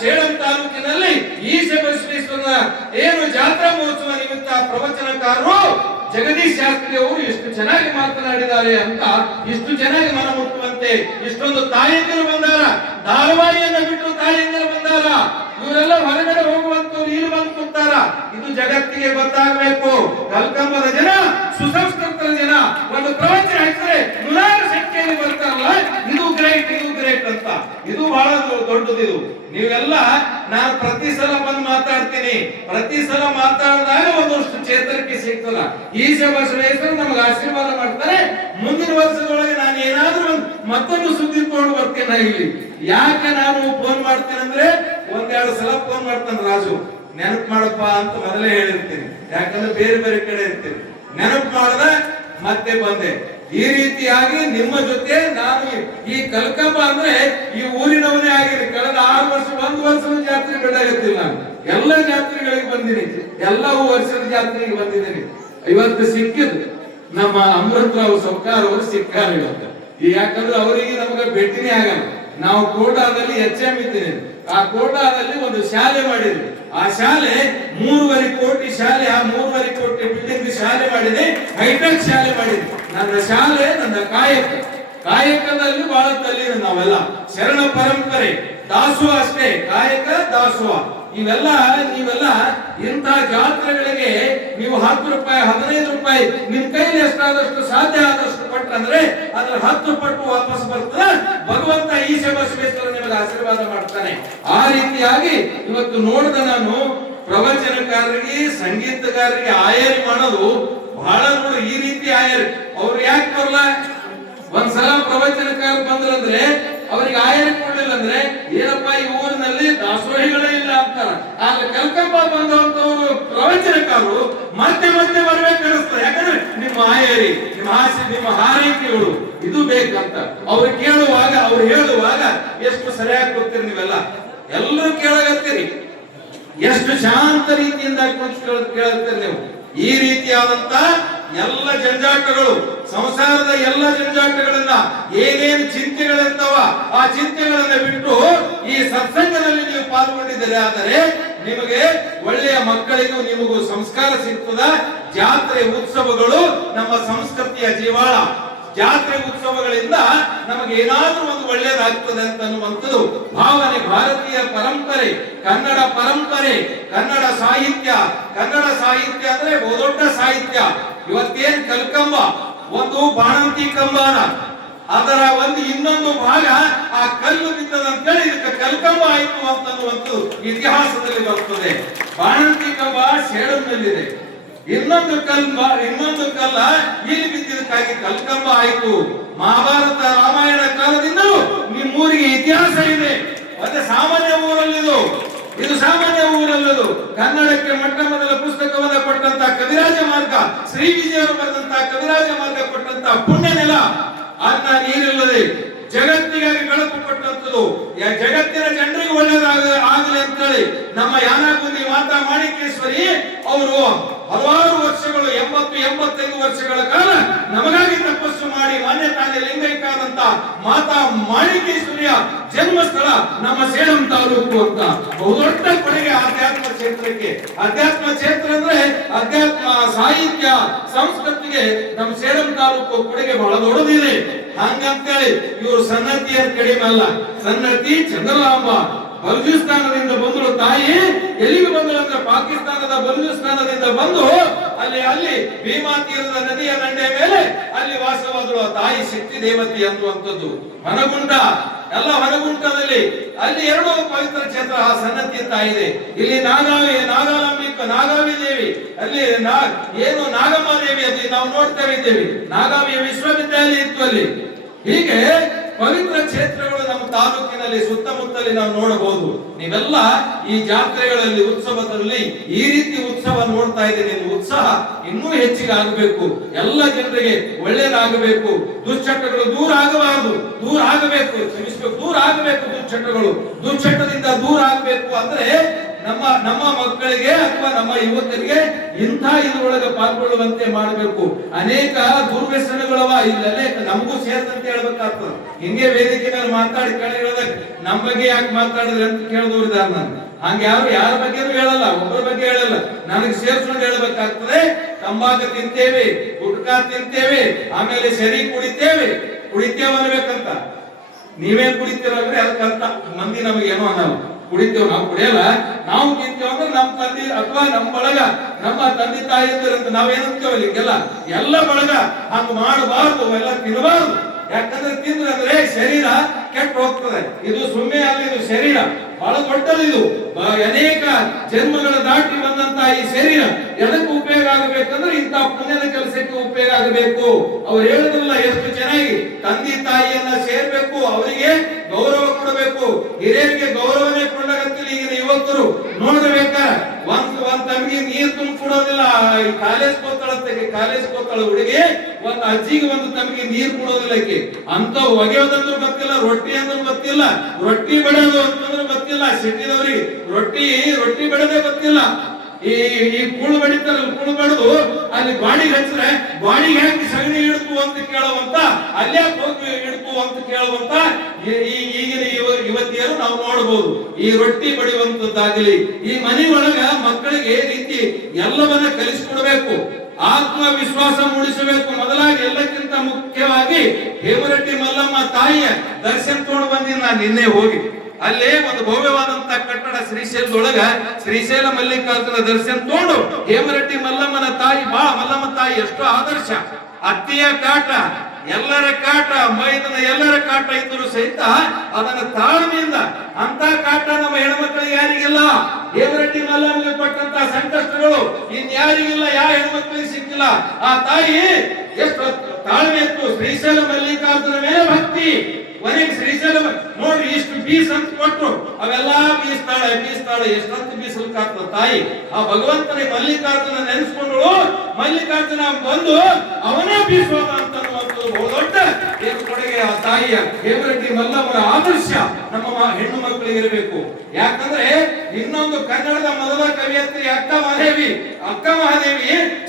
ಸೇಡಂ ತಾಲೂಕಿನಲ್ಲಿ ಈಶ ಬಸವೇಶ್ವರನ ಏನು ಜಾತ್ರಾ ಮಹೋತ್ಸವ ನಿಮಿತ್ತ ಪ್ರವಚನಕಾರರು ಜಗದೀಶ್ ಶಾಸ್ತ್ರಿ ಅವರು ಎಷ್ಟು ಚೆನ್ನಾಗಿ ಮಾತನಾಡಿದ್ದಾರೆ ಅಂತ, ಇಷ್ಟು ಚೆನ್ನಾಗಿ ಮನ ಮುಟ್ಟುವಂತೆ ಇಷ್ಟೊಂದು ತಾಯಂದಿರು ಬಂದಾರ. ಧಾರವಾಡಿಯನ್ನು ಬಿಟ್ಟು ತಾಯಂದಿರು ಬಂದಾರ. ಇವರೆಲ್ಲ ಹೊರಗಡೆ ಹೋಗುವಂತವ್ರು ಇಲ್ಲಿ ಬಂದು ಕೂತಾರ. ಇದು ಜಗತ್ತಿಗೆ ಗೊತ್ತಾಗಬೇಕು. ಕಲ್ಕಂಬದ ಜನ ಸುಸಂಸ್ಕೃತರ ಜನ ಒಂದು ಪ್ರವಚನ ಹಾಕಿದ್ರೆ ನೂರಾರು ಸಂಖ್ಯೆಯಲ್ಲಿ ಬರ್ತಾರಲ್ಲ, ಇದು ಗ್ರೇಟ್ ಅಂತ. ಇದು ಬಹಳ ದೊಡ್ಡದಿದು. ನೀವೆಲ್ಲ ನಾನು ಪ್ರತಿ ಸಲ ಬಂದು ಮಾತಾಡ್ತೀನಿ. ಪ್ರತಿ ಸಲ ಮಾತಾಡಿದಾಗ ಒಂದಷ್ಟು ಚೇತರಿಕೆ ಸಿಗ್ತದ. ಈಶ ಬಸವೇಶ್ವರ ನಮಗೆ ಆಶೀರ್ವಾದ ಮಾಡ್ತಾರೆ. ಮುಂದಿನ ವರ್ಷದೊಳಗೆ ನಾನು ಏನಾದ್ರೂ ಮತ್ತೊಂದು ಸುದ್ದಿ ತಗೊಂಡು ಬರ್ತೀನಿ. ಇಲ್ಲಿ ಯಾಕೆ ನಾನು ಫೋನ್ ಮಾಡ್ತೇನೆ ಅಂದ್ರೆ, 1-2 ಸಲ ಫೋನ್ ಮಾಡ್ತಾನೆ ರಾಜು, ನೆನಪು ಮಾಡಪ್ಪ ಅಂತ ಮೊದಲೇ ಹೇಳಿರ್ತೀನಿ. ಯಾಕಂದ್ರೆ ಬೇರೆ ಬೇರೆ ಕಡೆ ಇರ್ತೀನಿ. ನೆನಪು ಮಾಡದ ಮತ್ತೆ ಬಂದೆ. ಈ ರೀತಿಯಾಗಿ ನಿಮ್ಮ ಜೊತೆ ನಾನು ಈ ಕಲ್ಕಂಬ ಅಂದ್ರೆ ಈ ಊರಿನವನೇ ಆಗಿದೆ. ಕಳೆದ 6 ವರ್ಷ, 1 ವರ್ಷದ ಜಾತ್ರೆ ಬಿಡಾಗತ್ತಿಲ್ಲ. ನಾನು ಎಲ್ಲ ಜಾತ್ರೆಗಳಿಗೆ ಬಂದಿನಿ, ಎಲ್ಲ ವರ್ಷದ ಜಾತ್ರೆಗೆ ಬಂದಿದ್ದೀನಿ. ಇವತ್ತು ಸಿಕ್ಕಿದ್ದು ನಮ್ಮ ಅಮೃತರಾವ್ ಸರ್ಕಾರ ಅವರು ಸಿಕ್ಕಾರ ಇವತ್ತು. ಯಾಕಂದ್ರೆ ಅವರಿಗೆ ನಮಗೆ ಭೇಟಿನೇ ಆಗಲ್ಲ. ನಾವು ಕೋಟಾದಲ್ಲಿ HM ಇದ್ದೀನಿ. ಆ ಕೋಟಾದಲ್ಲಿ ಒಂದು ಶಾಲೆ ಮಾಡಿದ್ವಿ. ಆ ಶಾಲೆ 3.5 ಕೋಟಿ ಶಾಲೆ. ಆ 3.5 ಕೋಟಿ ಬಿಲ್ಡಿಂಗ್ ಶಾಲೆ ಮಾಡಿದೆ, ಹೈಟೆಕ್ ಶಾಲೆ ಮಾಡಿದೆ. ನನ್ನ ಶಾಲೆ ನನ್ನ ಕಾಯಕದಲ್ಲಿ ಬಹಳ ತಲ್ಲಿನ ನಾವೆಲ್ಲ ಶರಣ ಪರಂಪರೆ, ದಾಸೋಹ ಅಷ್ಟೇ, ಕಾಯಕ ದಾಸೋಹ. ನೀವೆಲ್ಲ ಇಂಥ ಜಾತ್ರೆಗಳಿಗೆ ನೀವು 10 ರೂಪಾಯಿ 15 ರೂಪಾಯಿ ನಿಮ್ ಕೈಲಿ ಎಷ್ಟಾದಷ್ಟು ಸಾಧ್ಯ ಆದಷ್ಟು ಕೊಟ್ಟಂದ್ರೆ ಅದ್ರ 10 ಪಟ್ಟು ವಾಪಸ್ ಬರ್ತದೆ. ಭಗವಂತ ಈಶ ಬಸವೇಶ್ವರ ನಿಮಗೆ ಆಶೀರ್ವಾದ ಮಾಡ್ತಾನೆ. ಆ ರೀತಿಯಾಗಿ ಇವತ್ತು ನೋಡಿದ ನಾನು ಪ್ರವಚನಕಾರರಿಗೆ, ಸಂಗೀತಗಾರರಿಗೆ ಆಯರಿ ಮಾಡೋದು ಬಹಳ ನೋಡಿ. ಈ ರೀತಿ ಆಯರ್ ಅವ್ರು ಯಾಕೆ ಬರಲ್ಲ? ಒಂದ್ಸಲ ಪ್ರವಚನಕಾರ ಬಂದ್ರಂದ್ರೆ ಅವರಿಗೆ ಆಯರಿ ಕೊಡ್ಲಿಲ್ಲ ಅಂದ್ರೆ ಏನಪ್ಪ ಈ ಊರಿನಲ್ಲಿ ದಾಸೋಹಿಗಳೇ ಇಲ್ಲ ಅಂತಾರ. ಆದ್ರೆ ಕಲ್ಕಂಬ ಬಂದವರು ಪ್ರವಚನಕಾರರು ಮತ್ತೆ ಬರ್ಬೇಕು ಅನಿಸ್ತದೆ. ಯಾಕಂದ್ರೆ ನಿಮ್ಮ ಆಯರಿ, ನಿಮ್ಮ ಆಸೆ, ನಿಮ್ಮ ಹಾರೈಕೆಗಳು ಇದು ಬೇಕಂತ ಅವ್ರು ಕೇಳುವಾಗ, ಅವ್ರು ಹೇಳುವಾಗ ಎಷ್ಟು ಸರಿಯಾಗಿ ಗೊತ್ತಿರಿ. ನೀವೆಲ್ಲ ಎಲ್ಲರೂ ಕೇಳಗತ್ತೀರಿ, ಎಷ್ಟು ಶಾಂತ ರೀತಿಯಿಂದ ಕೇಳುತ್ತೀರಿ ನೀವು. ಈ ರೀತಿಯಾದಂತ ಎಲ್ಲ ಜಂಜಾಟಗಳು, ಸಂಸಾರದ ಎಲ್ಲ ಜಂಜಾಟಗಳನ್ನ, ಏನೇನು ಚಿಂತೆಗಳಿರ್ತಾವ ಆ ಚಿಂತೆಗಳನ್ನ ಬಿಟ್ಟು ಈ ಸತ್ಸಂಗದಲ್ಲಿ ನೀವು ಪಾಲ್ಗೊಂಡಿದ್ದೀರಿ. ಆದರೆ ನಿಮಗೆ ಒಳ್ಳೆಯ ಮಕ್ಕಳಿಗೂ ನಿಮಗೂ ಸಂಸ್ಕಾರ ಸಿಗ್ತದ. ಜಾತ್ರೆ ಉತ್ಸವಗಳು ನಮ್ಮ ಸಂಸ್ಕೃತಿಯ ಜೀವಾಳ. ಜಾತ್ರೆ ಉತ್ಸವಗಳಿಂದ ನಮಗೆ ಏನಾದ್ರೂ ಒಂದು ಒಳ್ಳೆಯದಾಗ್ತದೆ ಅಂತ ಅನ್ನುವಂಥದ್ದು ಭಾವನೆ. ಭಾರತೀಯ ಪರಂಪರೆ, ಕನ್ನಡ ಪರಂಪರೆ, ಕನ್ನಡ ಸಾಹಿತ್ಯ ಅಂದ್ರೆ ದೊಡ್ಡ ಸಾಹಿತ್ಯ. ಇವತ್ತೇನ್ ಕಲ್ಕಂಬ ಒಂದು ಬಾಣಂತಿ ಕಂಬಾನ, ಅದರ ಒಂದು ಇನ್ನೊಂದು ಭಾಗ ಆ ಕಲ್ಲು ಬಿದ್ದದಂತೇಳಿ ಇದಕ್ಕೆ ಕಲ್ಕಂಬ ಆಯಿತು ಅಂತನ್ನುವಂಥದ್ದು ಇತಿಹಾಸದಲ್ಲಿ ಬರ್ತದೆ. ಬಾಣಂತಿ ಕಂಬ ಸೇಡಂನಲ್ಲಿದೆ, ಇನ್ನೊಂದು ಕಲ್ಲ ಇಲ್ಲಿ ಬಿದ್ದಿದ್ದಕ್ಕಾಗಿ ಕಲ್ಕಂಬ ಆಯಿತು. ಮಹಾಭಾರತ ರಾಮಾಯಣ ಕಾಲದಿಂದಲೂ ನಿಮ್ಮೂರಿಗೆ ಇತಿಹಾಸ ಇದೆ. ಮತ್ತೆ ಸಾಮಾನ್ಯ ಊರಲ್ಲಿದು, ಇದು ಸಾಮಾನ್ಯ ಊರಲ್ಲದು. ಕನ್ನಡಕ್ಕೆ ಮೊಟ್ಟ ಮೊದಲ ಪುಸ್ತಕವನ್ನು ಕೊಟ್ಟಂತ ಕವಿರಾಜ ಮಾರ್ಗ, ಶ್ರೀ ವಿಜಯರು ಬರೆದಂತ ಕವಿರಾಜ ಮಾರ್ಗ ಕೊಟ್ಟಂತ ಪುಣ್ಯ ನೆಲ. ಅನ್ನ ನೀರಿಲ್ಲದೆ ಜಗತ್ತಿಗಾಗಿ ಬೆಳಕು ಕೊಟ್ಟಂತದ್ದು, ಜಗತ್ತಿನ ಜನರಿಗೆ ಒಳ್ಳೆಯದಾಗಲಿ ಅಂತೇಳಿ ನಮ್ಮ ಯಾನಾಗುಂದಿ ಮಾತಾ ಮಾಣಿಕೇಶ್ವರಿ ಅವರು ಹಲವಾರು ವರ್ಷಗಳು, 80-85 ವರ್ಷಗಳ ಕಾಲ ನಮಗಾಗಿ ತಪಸ್ಸು ಮಾಡಿ ಮಾನ್ಯ ತಾನೇ ಲಿಂಗೈಕ್ಯಾದಂತ ಮಾತಾ ಮಾಣಿಕೇಶ್ವರಿಯ ಜನ್ಮಸ್ಥಳ ನಮ್ಮ ಸೇಡಂ ತಾಲೂಕು ಅಂತ ಬಹುದೊಡ್ಡ ಕೊಡುಗೆ ಆಧ್ಯಾತ್ಮ ಕ್ಷೇತ್ರಕ್ಕೆ. ಅಧ್ಯಾತ್ಮ ಕ್ಷೇತ್ರ ಅಂದ್ರೆ ಅಧ್ಯಾತ್ಮ, ಸಾಹಿತ್ಯ, ಸಂಸ್ಕೃತಿಗೆ ನಮ್ಮ ಸೇಡಂ ತಾಲೂಕು ಕೊಡುಗೆ ಬಹಳ ದೊಡ್ಡದಿದೆ. ಹಂಗಂತೇಳಿ ಇವರು ಸನ್ನತಿಯನ್ನು ಕಡಿಮೆ ಅಲ್ಲ. ಸನ್ನತಿ ಚಂದ್ರಲಾಂಬ ಬಲೂಚಿಸ್ತಾನದಿಂದ ಬಂದರು. ತಾಯಿ ಎಲ್ಲಿಗೆ ಬಂದರು ಅಂದ್ರೆ ಪಾಕಿಸ್ತಾನದ ಬಲೂಚಿಸ್ತಾನದಿಂದ ಬಂದು ಅಲ್ಲಿ ಭೀಮಾ ತೀರದ ನದಿಯ ದಂಡೆಯ ಮೇಲೆ ಅಲ್ಲಿ ವಾಸವಾದಳು ತಾಯಿ ಶಕ್ತಿ ದೇವತೆ ಅನ್ನುವಂಥದ್ದು. ಹೊನಗುಂಟ, ಎಲ್ಲ ಹೊನಗುಂಟದಲ್ಲಿ ಅಲ್ಲಿ ಎರಡು ಪವಿತ್ರ ಕ್ಷೇತ್ರ ಆ ಸನ್ನತಿ ತಾಯಿ ಇದೆ. ಇಲ್ಲಿ ನಾಗಾವಿ ದೇವಿ, ಅಲ್ಲಿ ಏನು ನಾಗಮ್ಮ ದೇವಿ ಅಲ್ಲಿ ನಾವು ನೋಡ್ತಾ ಇದ್ದೇವೆ. ನಾಗಾವಿಯ ವಿಶ್ವವಿದ್ಯಾಲಯ ಇತ್ತು ಅಲ್ಲಿ. ಹೀಗೆ ಪವಿತ್ರ ಕ್ಷೇತ್ರಗಳು ನಮ್ಮ ತಾಲೂಕಿನಲ್ಲಿ ಸುತ್ತಮುತ್ತಲಿ ನಾವು ನೋಡಬಹುದು. ನೀವೆಲ್ಲ ಈ ಜಾತ್ರೆಗಳಲ್ಲಿ, ಉತ್ಸವದಲ್ಲಿ ಈ ರೀತಿ ಉತ್ಸವ ನೋಡ್ತಾ ಇದ್ದೀರಿ. ಉತ್ಸಾಹ ಇನ್ನೂ ಹೆಚ್ಚಿಗೆ ಆಗಬೇಕು. ಎಲ್ಲ ಜನರಿಗೆ ಒಳ್ಳೇದಾಗಬೇಕು. ದುಶ್ಚಟಗಳು ದೂರ ಆಗಬಾರದು, ದೂರ ಆಗಬೇಕು, ಕ್ಷಮಿಸಬೇಕು, ದೂರ ಆಗಬೇಕು. ದುಶ್ಚಟದಿಂದ ದೂರ ಆಗಬೇಕು ಅಂದ್ರೆ ನಮ್ಮ ಮಕ್ಕಳಿಗೆ ಅಥವಾ ನಮ್ಮ ಯುವಕರಿಗೆ ಇಂಥ ಇದ್ರೊಳಗೆ ಪಾಲ್ಗೊಳ್ಳುವಂತೆ ಮಾಡಬೇಕು. ಅನೇಕ ದುರ್ವ್ಯಸನಗಳವ ಇಲ್ಲೇ ನಮಗೂ ಸೇರಿದಂತೆ ಹೇಳ್ಬೇಕಾಗ್ತದೆ. ಹಿಂಗೆ ವೇದಿಕೆ ಮೇಲೆ ಮಾತಾಡಿ ಕೇಳಿದಾಗ ನಮ್ಮ ಬಗ್ಗೆ ಯಾಕೆ ಮಾತಾಡಿದ್ರೆ ಅಂತ ಕೇಳಿದವ್ರು ಇದ್ದಾರೆ. ನಾನು ಹಂಗ ಯಾರ ಬಗ್ಗೆನೂ ಹೇಳಲ್ಲ, ಒಬ್ಬರ ಬಗ್ಗೆ ಹೇಳಲ್ಲ, ನನಗೆ ಸೇರ್ಸ್ಕೊಂಡು ಹೇಳ್ಬೇಕಾಗ್ತದೆ. ತಂಬಾಕು ತಿಂತೇವೆ, ಗುಟ್ಕಾ ತಿಂತೇವೆ, ಆಮೇಲೆ ಸರಿ ಕುಡಿತೇವೆ ಅನ್ಬೇಕಂತ. ನೀವೇನ್ ಕುಡಿತೀರಂದ್ರೆ ಅದಕ್ಕಂತ ಮಂದಿ ನಮಗೇನೋ ಅನ್ನಲ್ಲ. ಕುಡಿತೇವೆ, ನಾವು ಕುಡಿಯಲ್ಲ, ನಾವು ತಿಂತೇವೆ ಅಂದ್ರೆ ನಮ್ಮ ತಂದೆ ಅಥವಾ ನಮ್ಮ ಬಳಗ, ನಮ್ಮ ತಂದೆ ತಾಯಿ ಅಂತ ನಾವೇನಂತೇವೆ ಹಿಂಗೆಲ್ಲ ಎಲ್ಲ ಬಳಗ ಹಂಗ ಮಾಡಬಾರ್ದು, ಎಲ್ಲ ತಿನ್ನಬಾರ್ದು. ಯಾಕಂದ್ರೆ ತಿಂದ್ರೆ ಶರೀರ ಕೆಟ್ಟು ಹೋಗ್ತದೆ. ಇದು ಸುಮ್ಮನೆ ಅಲ್ಲ, ಇದು ಶರೀರ ಬಹಳ ದೊಡ್ಡದು. ಇದು ಅನೇಕ ಜನ್ಮಗಳ ದಾಟಿ ಬಂದಂತ ಈ ಶರೀರ ಎದಕ್ಕೆ ಉಪಯೋಗ ಆಗಬೇಕಂದ್ರೆ ಇಂಥ ಪುಣ್ಯದ ಕೆಲಸಕ್ಕೆ ಉಪಯೋಗ ಆಗಬೇಕು. ಅವ್ರು ಹೇಳುದಿಲ್ಲ ಎಷ್ಟು ಚೆನ್ನಾಗಿ ತಂದೆ ತಾಯಿಯನ್ನ ಸೇರ್ಬೇಕು, ಅವರಿಗೆ ಗೌರವ ಕೊಡಬೇಕು. ಹಿರಿಯರಿಗೆ ಗೌರವನೇ ಕೊಡಲಾಗತ್ತಿಲ್ಲ ಈಗಿನ ಯುವಕರು. ನೋಡ್ಬೇಕಾರೆ ಒಂದ್ ತಮಗೆ ನೀರು ತುಂಬ ಕೊಡೋದಿಲ್ಲ. ಕಾಲೇಜ್ ಕೋತಾಳ ಹುಡುಗಿ ಒಂದ್ ಅಜ್ಜಿಗೆ ಒಂದು ತಮಗೆ ನೀರು ಕೊಡೋದಿಲ್ಲ. ಅಂತ ಒಗೆಯೋದಂದ್ರೂ ಗೊತ್ತಿಲ್ಲ, ರೊಟ್ಟಿ ಅಂದ್ರೂ ಗೊತ್ತಿಲ್ಲ, ರೊಟ್ಟಿ ಬಡೋದು ಅಂತಂದ್ರೆ ಗೊತ್ತಿಲ್ಲ. ಸಿಟ್ಟಿದವ್ರಿಗೆ ರೊಟ್ಟಿ ಬಡೋದೇ ಗೊತ್ತಿಲ್ಲ. ಈ ಕೂಳು ಬಡಿತಾರಲ್ಲ, ಕೂಳು ಬಡದು ಅಲ್ಲಿ ಗಾಡಿಗೆ ಹಚ್ಚಿದ್ರೆ ಗಾಡಿಗೆ ಹಾಕಿ ಸಗಣಿ ಇಡ್ತು ಅಂತ ಕೇಳುವಂತ, ಅಲ್ಲೇ ಹೋಗಿ ಇಡ್ತು ಅಂತ ಕೇಳುವಂತ ಈಗಿನ ಯುವತಿಯರು ನಾವು ನೋಡಬಹುದು. ಈ ರೊಟ್ಟಿ ಬಡಿಯುವಂತದ್ದಾಗಲಿ, ಈ ಮನೆ ಒಳಗ ಮಕ್ಕಳಿಗೆ ರೀತಿ ಎಲ್ಲವನ್ನ ಕಲಿಸಿಕೊಡ್ಬೇಕು. ಆತ್ಮವಿಶ್ವಾಸ ಮೂಡಿಸಬೇಕು. ಮೊದಲಾಗಿ ಎಲ್ಲಕ್ಕಿಂತ ಮುಖ್ಯವಾಗಿ ಹೇಮರೆಡ್ಡಿ ಮಲ್ಲಮ್ಮ ತಾಯಿಯ ದರ್ಶನ ತಗೊಂಡು ಬಂದಿನಿ ನಾನು ನಿನ್ನೆ ಹೋಗಿ. ಅಲ್ಲೇ ಒಂದು ಭವ್ಯವಾದಂತ ಕಟ್ಟಡ ಶ್ರೀಶೈಲದೊಳಗ ಶ್ರೀಶೈಲ ಮಲ್ಲಿಕಾರ್ಜುನ ದರ್ಶನ ತಗೊಂಡು ಹೇಮರೆಡ್ಡಿ ಮಲ್ಲಮ್ಮ ತಾಯಿ ಎಷ್ಟು ಆದರ್ಶ. ಅತ್ತಿಯ ಕಾಟ, ಎಲ್ಲರ ಕಾಟ, ಮೈದನ ಎಲ್ಲರ ಕಾಟ ಇದ್ದರೂ ಸಹಿತ ಅದನ್ನ ತಾಳ್ಮೆಯಿಂದ, ಅಂತ ಕಾಟ ನಮ್ಮ ಹೆಣ್ಮಕ್ಳಿಗೆ ಯಾರಿಗಿಲ್ಲ. ಹೇಮರೆಡ್ಡಿ ಮಲ್ಲಮ್ಮಗೆ ಪಟ್ಟಂತ ಸಂಕಷ್ಟಗಳು ಇನ್ಯಾರಿಗಿಲ್ಲ, ಯಾವ ಹೆಣ್ಮಕ್ಳಿಗೆ ಸಿಕ್ಕಿಲ್ಲ. ಆ ತಾಯಿ ಎಷ್ಟು ತಾಳ್ಮೆ ಇತ್ತು. ಶ್ರೀಶೈಲ ಮಲ್ಲಿಕಾರ್ಜುನ ಮೇಲೆ ಭಕ್ತಿ. ಕೊನೆಗೆ ಶ್ರೀಶೈಲ ನೋಡ್ರಿ ಇಷ್ಟು ಬೀಸ್ ಅಂತ ಕೊಟ್ರು, ಅವೆಲ್ಲಾ ಬೀಸ್ತಾಳೆ ಎಷ್ಟಂತ ಬೀಸಲ್ಕಾಗ್ತದ ತಾಯಿ. ಆ ಭಗವಂತನೇ ಮಲ್ಲಿಕಾರ್ಜುನ ನೆನೆಸ್ಕೊಂಡ್ರು, ಮಲ್ಲಿಕಾರ್ಜುನ ಬಂದು ಅವನೇ ಬೀಸುವ ಅಂತ ದೊಡ್ಡ ಏನು ಕೊಡುಗೆ ಆ ತಾಯಿಯ ಹೇಮರೆಡ್ಡಿ ಮಲ್ಲಮ್ಮರ ಆದರ್ಶ ನಮ್ಮ ಹೆಣ್ಣು ಮಕ್ಕಳಿಗೆ ಇರಬೇಕು. ಯಾಕಂದ್ರೆ ಇನ್ನೊಂದು ಕನ್ನಡದ ಮೊದಲ ಕವಿಯತ್ರಿ ಅಕ್ಕ ಮಹಾದೇವಿ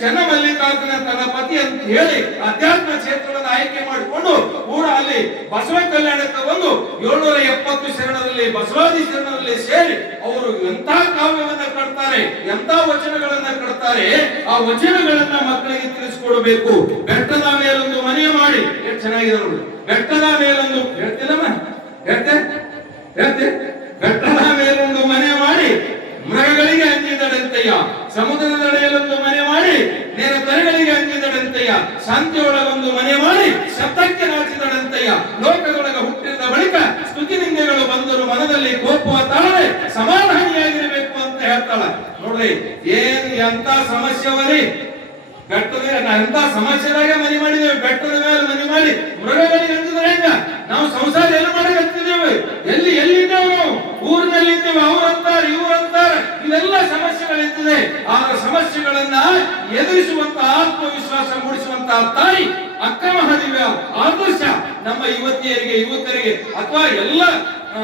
ಚನ್ನಮಲ್ಲಿಕಾರ್ಜುನ ತನ್ನ ಪತಿ ಅಂತ ಹೇಳಿ ಅಧ್ಯಾತ್ಮ ಕ್ಷೇತ್ರವನ್ನು ಆಯ್ಕೆ ಮಾಡಿಕೊಂಡು ಕೂಡ ಅಲ್ಲಿ ಬಸವ ಕಲ್ಯಾಣಕ್ಕೆ ಬಂದು 770 ಶರಣರಲ್ಲಿ ಬಸವಾದಿ ಶರಣರಲ್ಲಿ ಸೇರಿ ಅವರು ಎಂತ ಕಾವ್ಯವನ್ನ ಕಟ್ತಾರೆ, ಎಂತ ವಚನಗಳನ್ನ ಕಟ್ತಾರೆ. ಆ ವಚನಗಳನ್ನ ಮಕ್ಕಳಿಗೆ ತಿಳಿಸಿಕೊಡಬೇಕು. ಬೆಟ್ಟದ ಮೇಲೊಂದು ಮನೆ ಮಾಡಿ, ಎಷ್ಟು ಚೆನ್ನಾಗಿದೆ ನೋಡಿ. ಬೆಟ್ಟದ ಮೇಲೊಂದು ಹೇಳ್ತಿಲ್ಲಮ್ಮ, ಹೇಳ್ತೆ ಬೆಟ್ಟದ ಮೇಲೊಂದು ಮನೆ ಮಾಡಿ ಮೃಗಗಳಿಗೆ ಅಂಜಿದಡಂತೆಯ, ಸಮುದ್ರದ ದಡೆಯಲ್ಲೊಂದು ಮನೆ ಮಾಡಿ ನೇರ ತಲೆಗಳಿಗೆ ಅಂಜಿದಡಂತೆಯ, ಶಾಂತಿಯೊಳಗೊಂದು ಮನೆ ಮಾಡಿ ಶಬ್ದಕ್ಕೆ ನಾಚಿದಡಂತೆಯ, ಲೋಕದೊಳಗ ಹುಟ್ಟಿದ ಬಳಿಕ ಸ್ತುತಿ ನಿಂದೆಗಳು ಬಂದರು ಮನದಲ್ಲಿ ಕೋಪವ ತಾಳೆ ಸಮಾಧಾನಿಯಾಗಿರಬೇಕು ಅಂತ ಹೇಳ್ತಾಳ. ನೋಡ್ರಿ ಎಂತ ಸಮಸ್ಯೆವರಿ. ಬೆಟ್ಟದ ಎಂತ ಸಮಸ್ಯೆದಾಗ ಮನೆ ಮಾಡಿದ್ದೇವೆ, ಬೆಟ್ಟದ ಮೇಲೆ ಮನೆ ಮಾಡಿ ಮೃಗಗಳಿಗೆ ಅಂಜಿದ್ರೆ ಹೆಂಗ? ನಾವು ಸಂಸಾರ ಏನು ಮಾಡಕತ್ತಿದ್ದೇವೆ? ಎಲ್ಲಿದ್ದೇವೆ ನಾವು? ಊರಿನಲ್ಲಿ ಇದ್ದೇವೆ. ಅವರಂತಾರೆ ಇವರಂತಾರೆ, ಇವೆಲ್ಲ ಸಮಸ್ಯೆಗಳಿರ್ತದೆ. ಆ ಸಮಸ್ಯೆಗಳನ್ನ ಎದುರಿಸುವಂತ ಆತ್ಮವಿಶ್ವಾಸ ಮೂಡಿಸುವಂತಹ ತಾಯಿ ಅಕ್ಕ ಮಹಾದೇವಿಯ ಆದರ್ಶ ನಮ್ಮ ಯುವತಿಯರಿಗೆ, ಯುವಕರಿಗೆ ಅಥವಾ ಎಲ್ಲ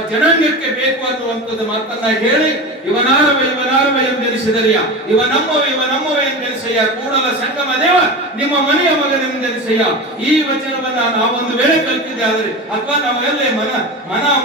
ಜನಾಂಗಕ್ಕೆ ಬೇಕು ಅನ್ನುವಂಥದ್ದು ಮಾತನ್ನ ಹೇಳಿ ಇವನಾರವ ಎಂದೆನಿಸಿದರಿಯ ಇವ ನಮ್ಮವ ಎಂದೆನಿಸಯ್ಯ ಕೂಡಲ ಸಂಗಮ ದೇವ ನಿಮ್ಮ ಮನೆಯ ಮಗನೆಂದೆನಿಸಯ್ಯ. ಈ ವಚನವನ್ನ ನಾವೊಂದು ವೇಳೆ ಕಲ್ತಿದ್ದೆ ಆದರೆ ಅಥವಾ ನಾವೆಲ್ಲ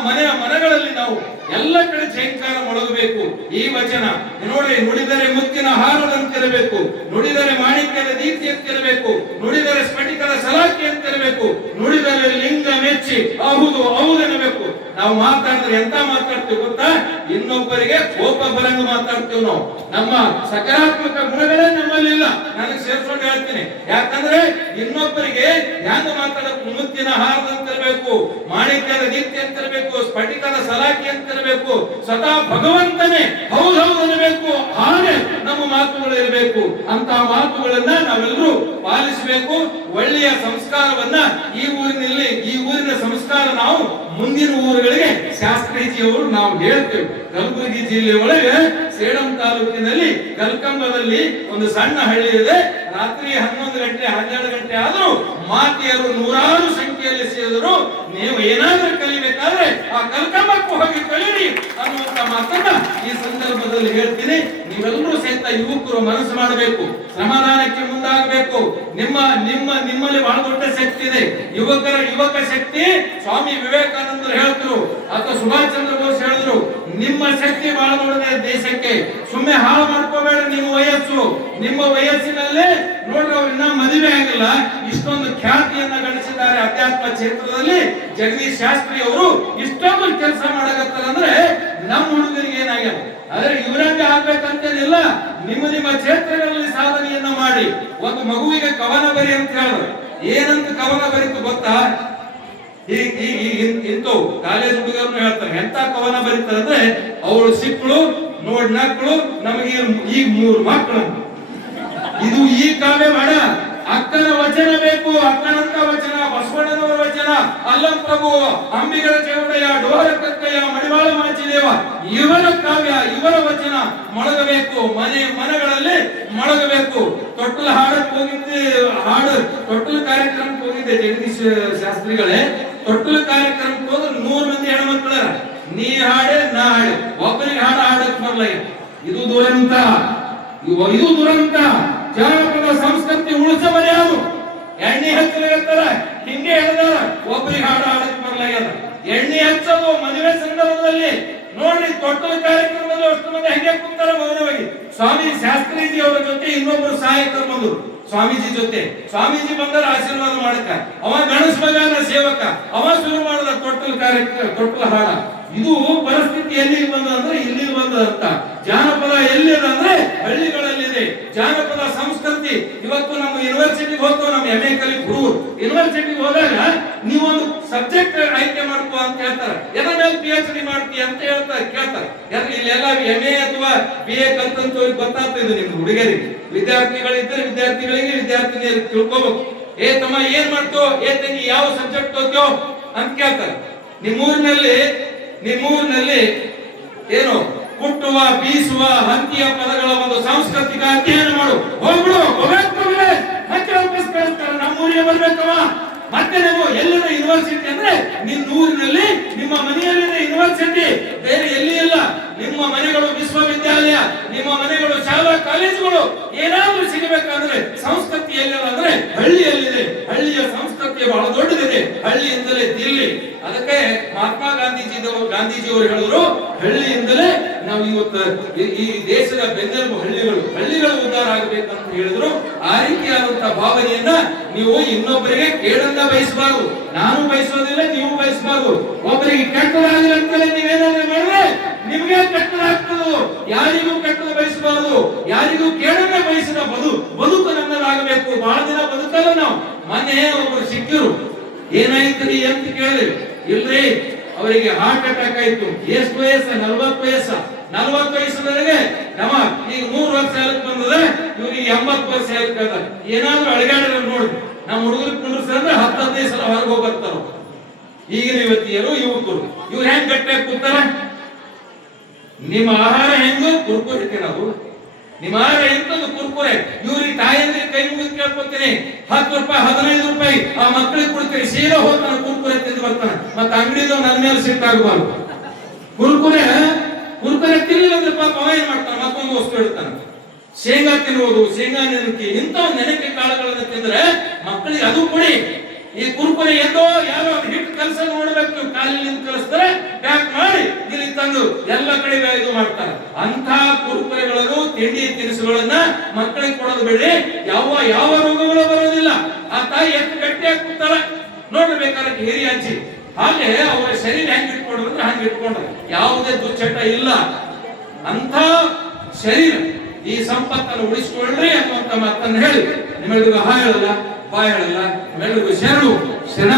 ಮನೆಯ ಮನಗಳಲ್ಲಿ ನಾವು ಎಲ್ಲ ಕಡೆ ಜೈಕಾರ ಮೊಳಗಬೇಕು. ಈ ವಚನ ನೋಡಿ, ನುಡಿದರೆ ಮುತ್ತಿನ ಹಾರದಂತಿರಬೇಕು, ನುಡಿದರೆ ಮಾಣಿಕ್ಯದ ದೀಪ್ತಿ ಅಂತಿರಬೇಕು, ನುಡಿದರೆ ಸ್ಫಟಿಕದ ಸಲಾಕಿ ಅಂತಿರಬೇಕು, ನುಡಿದರೆ ಲಿಂಗ ಮೆಚ್ಚಿ ಹೌದೆನ್ನಬೇಕು. ನಾವು ಮಾತಾಡಿದ್ರೆ ಎಂತ ಮಾತಾಡ್ತೀವಿ ಗೊತ್ತಾ? ಇನ್ನೊಬ್ಬರಿಗೆ ಕೋಪ ಬರಂಗ ಮಾತಾಡ್ತೀವಿ ನಾವು. ನಮ್ಮ ಸಕಾರಾತ್ಮಕ ಗುಣಗಳೇ ನಮ್ಮಲ್ಲಿಲ್ಲ. ನನಗೆ ಸೇರ್ಕೊಂಡು ಹೇಳ್ತೀನಿ, ಯಾಕಂದ್ರೆ ಇನ್ನೊಬ್ಬರಿಗೆ ಹ್ಯಾಂಗ ಮಾತಾಡಬೇಕು? ಮುತ್ತಿನ ಹಾರದಂತಿರಬೇಕು, ಮಾಣಿಕ್ಯದ ದೀಪ್ತಿ ಅಂತಿರಬೇಕು, ಸ್ಫಟಿಕದ ಸಲಾಕಿ ಅಂತಿರಬೇಕು, ಸದಾ ಭಗವಂತನೇ ಹೌದು ಅನ್ನಬೇಕು. ಹಾಗೆ ನಮ್ಮ ಮಾತುಗಳು ಇರಬೇಕು. ಅಂತ ಮಾತುಗಳನ್ನ ನಾವೆಲ್ಲರೂ ಪಾಲಿಸಬೇಕು. ಒಳ್ಳೆಯ ಸಂಸ್ಕಾರವನ್ನ ಈ ಊರಿನ ಸಂಸ್ಕಾರ ನಾವು ಮುಂದಿನ ಊರುಗಳಿಗೆ ಶಾಸ್ತ್ರೀಜಿಯವರು ನಾವು ಹೇಳ್ತೇವೆ. ಕಲಬುರಗಿ ಜಿಲ್ಲೆ ಒಳಗೆ ಸೇಡಂ ತಾಲೂಕಿನಲ್ಲಿ ಕಲ್ಕಂಬದಲ್ಲಿ ಒಂದು ಸಣ್ಣ ಹಳ್ಳಿ ಇದೆ. ರಾತ್ರಿ 11 ಗಂಟೆ 12 ಗಂಟೆ ಆದರೂ ಮಾತೆಯರು ನೂರಾರು ಸಂಖ್ಯೆಯಲ್ಲಿ ಸೇರಿದರು. ನೀವು ಏನಾದ್ರೂ ಕಲಿಬೇಕಾದ್ರೆ ಆ ಕಲ್ಕಂಬಕ್ಕೂ ಹೋಗಿ ಕಲೀರಿ ಅನ್ನುವಂತ ಮಾತನ್ನ ಈ ಸಂದರ್ಭದಲ್ಲಿ ಹೇಳ್ತೀನಿ. ನೀವೆಲ್ಲರೂ ಸಹಿತ ಯುವಕರು ಮನಸ್ಸು ಮಾಡಬೇಕು, ಶ್ರಮದಾನಕ್ಕೆ ಮುಂದಾಗಬೇಕು. ನಿಮ್ಮಲ್ಲಿ ಬಹಳ ದೊಡ್ಡ ಶಕ್ತಿ ಇದೆ. ಯುವಕ ಶಕ್ತಿ ಸ್ವಾಮಿ ವಿವೇಕಾನಂದರು ಹೇಳ್ತರು ಅಥವಾ ಸುಭಾಷ್ ಚಂದ್ರ ಬೋಸ್ ಹೇಳಿದ್ರು, ನಿಮ್ಮ ಶಕ್ತಿ ಬಹಳ ದೊಡ್ಡದೆ ದೇಶಕ್ಕೆ. ಸುಮ್ಮನೆ ಹಾಳು ಮಾಡ್ಕೋಬೇಡ ನಿಮ್ಮ ವಯಸ್ಸಿನಲ್ಲೇ ನೋಡ್ರಿ. ಅವ್ರು ಇನ್ನ ಮದುವೆ ಆಗಿಲ್ಲ, ಇಷ್ಟೊಂದು ಖ್ಯಾತಿಯನ್ನ ಗಳಿಸಿದ್ದಾರೆ ಅಧ್ಯಾತ್ಮ ಕ್ಷೇತ್ರದಲ್ಲಿ. ಜಗದೀಶ್ ಶಾಸ್ತ್ರಿ ಅವರು ಇಷ್ಟೊಂದು ಕೆಲಸ ಮಾಡಕತ್ತಾರ ಅಂದ್ರೆ ನಮ್ಮ ಹುಡುಗರಿಗೆ ಏನಾಗ್ಯದ. ಆದ್ರೆ ಇವರಂಗೆ ಆಗ್ಬೇಕಂತೇನಿಲ್ಲ. ನಿಮ್ಮ ಕ್ಷೇತ್ರಗಳಲ್ಲಿ ಸಾಧನೆಯನ್ನ ಮಾಡಿ. ಒಂದು ಮಗುವಿಗೆ ಕವನ ಬರಿ ಅಂತ ಹೇಳಿದ್ರು. ಏನಂತ ಕವನ ಬರೀತು ಗೊತ್ತಾ? ಇಂತವು ಕಾಲೇಜ್ ಹುಡುಗರು ಹೇಳ್ತಾರೆ ಎಂತ ಕವನ ಬರೀತಾರೆ ಅಂದ್ರೆ, ಅವಳು ಸಿಕ್ಕಳು ನೋಡ್ ನಕ್ಕಳು, ನಮಗೆ ಈಗ 3 ಮಕ್ಕಳು. ಇದು ಈ ಕಾವ್ಯ ಬೇಡ. ಅಕ್ಕನ ವಚನ ಬೇಕು. ಅಕ್ಕನಂತ ವಚನ, ಬಸವಣ್ಣನವರ ವಚನ, ಅಲ್ಲಂ ಪ್ರಭು, ಅಂಬಿಗರ ಚೌಡಯ್ಯ, ಡೋರ ಕಕ್ಕಯ್ಯ, ಮಡಿವಾಳ ಮಾಚಿದೇವ, ಇವರ ಕಾವ್ಯ, ಇವರ ವಚನ ಮೊಳಗಬೇಕು. ಮನೆಗಳಲ್ಲಿ ಮೊಳಗಬೇಕು. ತೊಟ್ಟಲ ಹಾಡಕ್ಕೆ ಹೋಗಿದ್ದೆ, ತೊಟ್ಟಲ ಕಾರ್ಯಕ್ರಮಕ್ಕೆ ಹೋಗಿದ್ದೆ ಜಗದೀಶ್ ಶಾಸ್ತ್ರಿಗಳೇ. ತೊಟ್ಟಲ ಕಾರ್ಯಕ್ರಮಕ್ಕೆ ಹೋದ್ರೆ 100 ಮಂದಿ ಹೆಣ್ಮಕ್ಳ. ನೀ ಹಾಡೆ ನಾ ಹಾಡೆ, ಒಬ್ಬರಿಗೆ ಹಾಡಕ್ ಬರಲ್ಲ. ಇದು ದುರಂತ. ಜನಪದ ಸಂಸ್ಕೃತಿ ಉಳಿಸಬರಿ ಯಾರು? ಎಣ್ಣೆ ಹಚ್ಚಲಿರ್ತಾರ, ಹಿಂಗೆ ಹೇಳಿದಾರ, ಒಬ್ಬರಿಗೆ ಹಾಡಕ್ ಬರಲಾಗ್ಯದ. ಎಣ್ಣೆ ಹಚ್ಚೋದು ಮದುವೆ ಸಂದರ್ಭದಲ್ಲಿ ನೋಡ್ರಿ. ತೊಟ್ಟಲ ಕಾರ್ಯಕ್ರಮದಲ್ಲಿ ಅಷ್ಟು ಮಂದಿ ಹೆಂಗೆ ಕೂತಾರ ಮೌನವಾಗಿ. ಸ್ವಾಮಿ ಶಾಸ್ತ್ರೀಜಿ ಅವರ ಜೊತೆ ಇನ್ನೊಬ್ಬರು ಸಹಾಯಕರು ಬಂದರು ಸ್ವಾಮೀಜಿ ಜೊತೆ. ಸ್ವಾಮೀಜಿ ಬಂದರೆ ಆಶೀರ್ವಾದ ಮಾಡಕ, ಅವ ಗಣೇಶ ಮಗನ ಸೇವಕ, ಅವ ಶುರು ಮಾಡಿದ ತೊಟ್ಟಲ ಹಾಡ. ಇದು ಪರಿಸ್ಥಿತಿ ಎಲ್ಲಿಗೆ ಬಂದ ಅಂದ್ರೆ ಇಲ್ಲಿಗೆ ಬಂದಂತ. ಜಾನಪದ ಎಲ್ಲಿದೆ ಅಂದ್ರೆ ಹಳ್ಳಿಗಳಲ್ಲಿದೆ. ಜಾನಪದ ಸಂಸ್ಕೃತಿ ಇವತ್ತು ನಮ್ಮ ಯೂನಿವರ್ಸಿಟಿಗೆ ಹೋಗ್ತೇವೆ. ನಮ್ಮ MA ಕಲಿ ಹುಡುಗರು ಯೂನಿವರ್ಸಿಟಿಗೆ ಹೋದಾಗ ನೀವೊಂದು ಸಬ್ಜೆಕ್ಟ್ ಆಯ್ಕೆ ಮಾಡ್ಕೋ ಅಂತ ಹೇಳ್ತಾರೆ. ಎದ್ರ ಮೇಲೆ PhD ಮಾಡ್ತೀಯ ಅಂತ ಕೇಳ್ತಾರೆ. ಇಲ್ಲೆಲ್ಲ MA ಅಥವಾ BA ಕಲ್ತಂತವ್ರಿಗೆ ಗೊತ್ತಾಗ್ತದೆ. ನಿಮ್ಮ ಹುಡುಗರಿಗೆ ವಿದ್ಯಾರ್ಥಿಗಳಿದ್ದರೆ ವಿದ್ಯಾರ್ಥಿನಿಯರಿಗೆ ತಿಳ್ಕೋಬೇಕು. ತಮ್ಮ ಏನ್ ಮಾಡ್ತೋ, ತಂಗಿ ಯಾವ ಸಬ್ಜೆಕ್ಟ್ ಹೋಗ್ತೋ ಅಂತ ಕೇಳ್ತಾರೆ. ನಿಮ್ಮೂರಿನಲ್ಲಿ ಏನು ಕುಟ್ಟುವ, ಬೀಸುವ, ಹಂತಿಯ ಪದಗಳ ಒಂದು ಸಾಂಸ್ಕೃತಿಕ ಅಧ್ಯಯನ ಮಾಡು. ಮತ್ತೆ ವಾಪಸ್ ಕಳಿಸ್ತಾರೆ, ನಮ್ಮೂರಿಗೆ ಬರ್ಬೇಕವ. ಮತ್ತೆ ನೀವು ಎಲ್ಲರ ಯೂನಿವರ್ಸಿಟಿ ಅಂದ್ರೆ ನಿನ್ನ ಊರಿನಲ್ಲಿ, ನಿಮ್ಮ ಮನೆಯಲ್ಲಿನ ಯೂನಿವರ್ಸಿಟಿ, ಬೇರೆ ಎಲ್ಲಿ ಇಲ್ಲ. ನಿಮ್ಮ ಮನೆಗಳು ವಿಶ್ವವಿದ್ಯಾಲಯ, ನಿಮ್ಮ ಮನೆಗಳು ಶಾಲಾ ಕಾಲೇಜುಗಳು ಏನಾದ್ರೂ ಸಿಗಬೇಕಾದ್ರೆ ಸಂಸ್ಕೃತಿ ಎಲ್ಲಿದೆ ಅಂದ್ರೆ ಹಳ್ಳಿಯಲ್ಲಿದೆ. ಹಳ್ಳಿಯ ಸಂಸ್ಕೃತಿ ಬಹಳ ದೊಡ್ಡದಿದೆ. ಹಳ್ಳಿಯಿಂದಲೇ ದಿಲ್ಲಿ. ಅದಕ್ಕೆ ಮಹಾತ್ಮ ಗಾಂಧೀಜಿಯವರು ಹೇಳಿದ್ರು, ಹಳ್ಳಿಯಿಂದಲೇ ನಾವು ಇವತ್ತು ಈ ದೇಶದ ಬೆನ್ನೆಲುಬು ಹಳ್ಳಿಗಳು ಉದ್ಧಾರ ಆಗಬೇಕಂತ ಹೇಳಿದ್ರು. ಆ ರೀತಿಯಾದಂತಹ ಭಾವನೆಯನ್ನ ನೀವು ಇನ್ನೊಬ್ಬರಿಗೆ ಕೇಳನ್ನ ಬಯಸಬಾರದು. ನಾನು ಬಯಸೋದಿಲ್ಲ, ನೀವು ಬಯಸಬಾರದು. ಒಬ್ಬರಿಗೆ ಕೆಟ್ಟದಾಗಲಿ ಅಂತಲೇ ನೀವೇನಾದ್ರೂ ಮಾಡಿದ್ರೆ ನಿಮ್ಗೆ ಕೆಟ್ಟದಾಗ್ತದೆ. ಯಾರಿಗೂ ಕೆಟ್ಟದ ಬಯಸಬಾರದು, ಯಾರಿಗೂ ಕೇಳನ್ನ ಬಯಸಿದ ಬದುಕು ನನ್ನದಾಗಬೇಕು. ಬಹಳ ದಿನ ಬದುಕಲ್ಲ ನಾವು. ಮೊನ್ನೆ ಒಬ್ಬರು ಸಿಕ್ಕಿರು, ಏನಾಯ್ತದೆ ಅಂತ ಕೇಳಿದ್ರಿ. ಇಲ್ರಿ, ಅವರಿಗೆ ಹಾರ್ಟ್ ಅಟ್ಯಾಕ್ ಆಯ್ತು. ಎಷ್ಟು ವಯಸ್ಸ? 40 ವಯಸ್ಸಿನವರೆಗೆ ನಮ್ಮ ಈಗ 3 ವರ್ಷ ಹೇಳಕ್ ಬಂದದ, ಇವ್ರಿಗೆ 80 ವರ್ಷ ಹೇಳಕ್ ಅದ. ಏನಾದ್ರೂ ಅಳಗಾಡಿದ್ರೆ ನೋಡಿ, ನಮ್ಮ ಹುಡುಗರು ಕುಂಡ್ರಿಸಿದ್ರೆ 10-15 ಸಲ ಹೊರಗೆ ಹೋಗ್ಬರ್ತಾರ. ಈಗಿನ ಯುವತಿಯರು ಯುವಕರು ಇವ್ರು ಹೆಂಗ್ ಗಟ್ಟಿಯಾಗಿ ಕೂತಾರ? ನಿಮ್ಮ ಆಹಾರ ಹೆಂಗು ಕುರ್ಕುರೆ ತಿನ್ನೋದು, ನಿಮ್ಮ ಆಹಾರ ಎಂತದ್ದು ಕುರ್ಕುರೆ. ಇವ್ರಿಗೆ ತಾಯಿಯಂದ್ರೆ ಕೈ ಮುಗಿದು ಕೇಳ್ಕೊತೀನಿ, 10 ರೂಪಾಯಿ 15 ರೂಪಾಯಿ ಆ ಮಕ್ಕಳಿಗೆ ಕೊಡ್ತೀರಿ, ಸೀದಾ ಹೋಗ್ತಾನೆ ಕುರ್ಕುರೆ ತಿಂದು ಬರ್ತಾನೆ. ಮತ್ತೆ ಅಂಗಡಿದು ನನ್ನ ಮೇಲೆ ಸಿಟ್ಟಾಗಬಾರ್ದು. ಕುರ್ಕುರೆ ಕುರ್ಕುರೆ ತಿನ್ನಲಿಲ್ಲ ಅಂದ್ರೆ ಪಾಪ ಅವ ಏನ್ ಮಾಡ್ತಾನೆ, ಮತ್ತೊಂದು ವಸ್ತು ಇಡ್ತಾನೆ. ಶೇಂಗಾ ತಿನ್ನುವುದು, ಶೇಂಗಾ ನೆನಕಿ, ಇಂಥವು ನೆನಕೆ ಕಾಳುಗಳನ್ನು ತಿಂದ್ರೆ ಮಕ್ಕಳಿಗೆ ಅದು ಕೊಡಿ. ಈ ಕುರ್ಕುರೆ ಎಲ್ಲೋ ಯಾರೋ ಹಿಟ್ಟು ಕೆಲಸ ನೋಡ್ಬೇಕು, ನೀವು ಕಾಲಿನಿಂದ ಕಲಿಸ್ತಾರೆ ಪ್ಯಾಕ್ ಮಾಡಿ ಇಲ್ಲಿ ತಂದು ಎಲ್ಲ ಕಡೆ ಇದು ಮಾಡ್ತಾರೆ. ಅಂತ ಕುರ್ಕುರೆಗಳನ್ನು, ತಿಂಡಿ ತಿನಿಸುಗಳನ್ನ ಮಕ್ಕಳಿಗೆ ಕೊಡೋದು ಬೇಡಿ. ಯಾವ ರೋಗಗಳು ಬರೋದಿಲ್ಲ. ಆ ತಾಯಿ ಎಷ್ಟು ಗಟ್ಟಿಯಾಗಿ ಕೂತಾಳ ನೋಡ್ರಿ, ಬೇಕಾದ್ರೆ ಹಿರಿಯ ಅಜ್ಜಿ. ಹಾಗೆ ಅವರ ಶರೀರ ಹೆಂಗ್ ಇಟ್ಕೊಂಡ್ರು ಅಂದ್ರೆ ಹಂಗೆ ಇಟ್ಕೊಂಡ್ರು, ಯಾವುದೇ ದುಶ್ಚಟ ಇಲ್ಲ. ಅಂತ ಶರೀರ, ಈ ಸಂಪತ್ತನ್ನು ಉಳಿಸಿಕೊಳ್ಳ್ರಿ ಅನ್ನುವಂತ ಮಾತನ್ನು ಹೇಳಿ ನಿಮ್ಮೆಲ್ಲರಿಗೂ ಹಾ ಹೇಳಲ್ಲ, ಬಾ ಹೇಳಲ್ಲ, ನಿಮ್ಮೆಲ್ಲರಿಗೂ ಶರಣು ಶರಣ.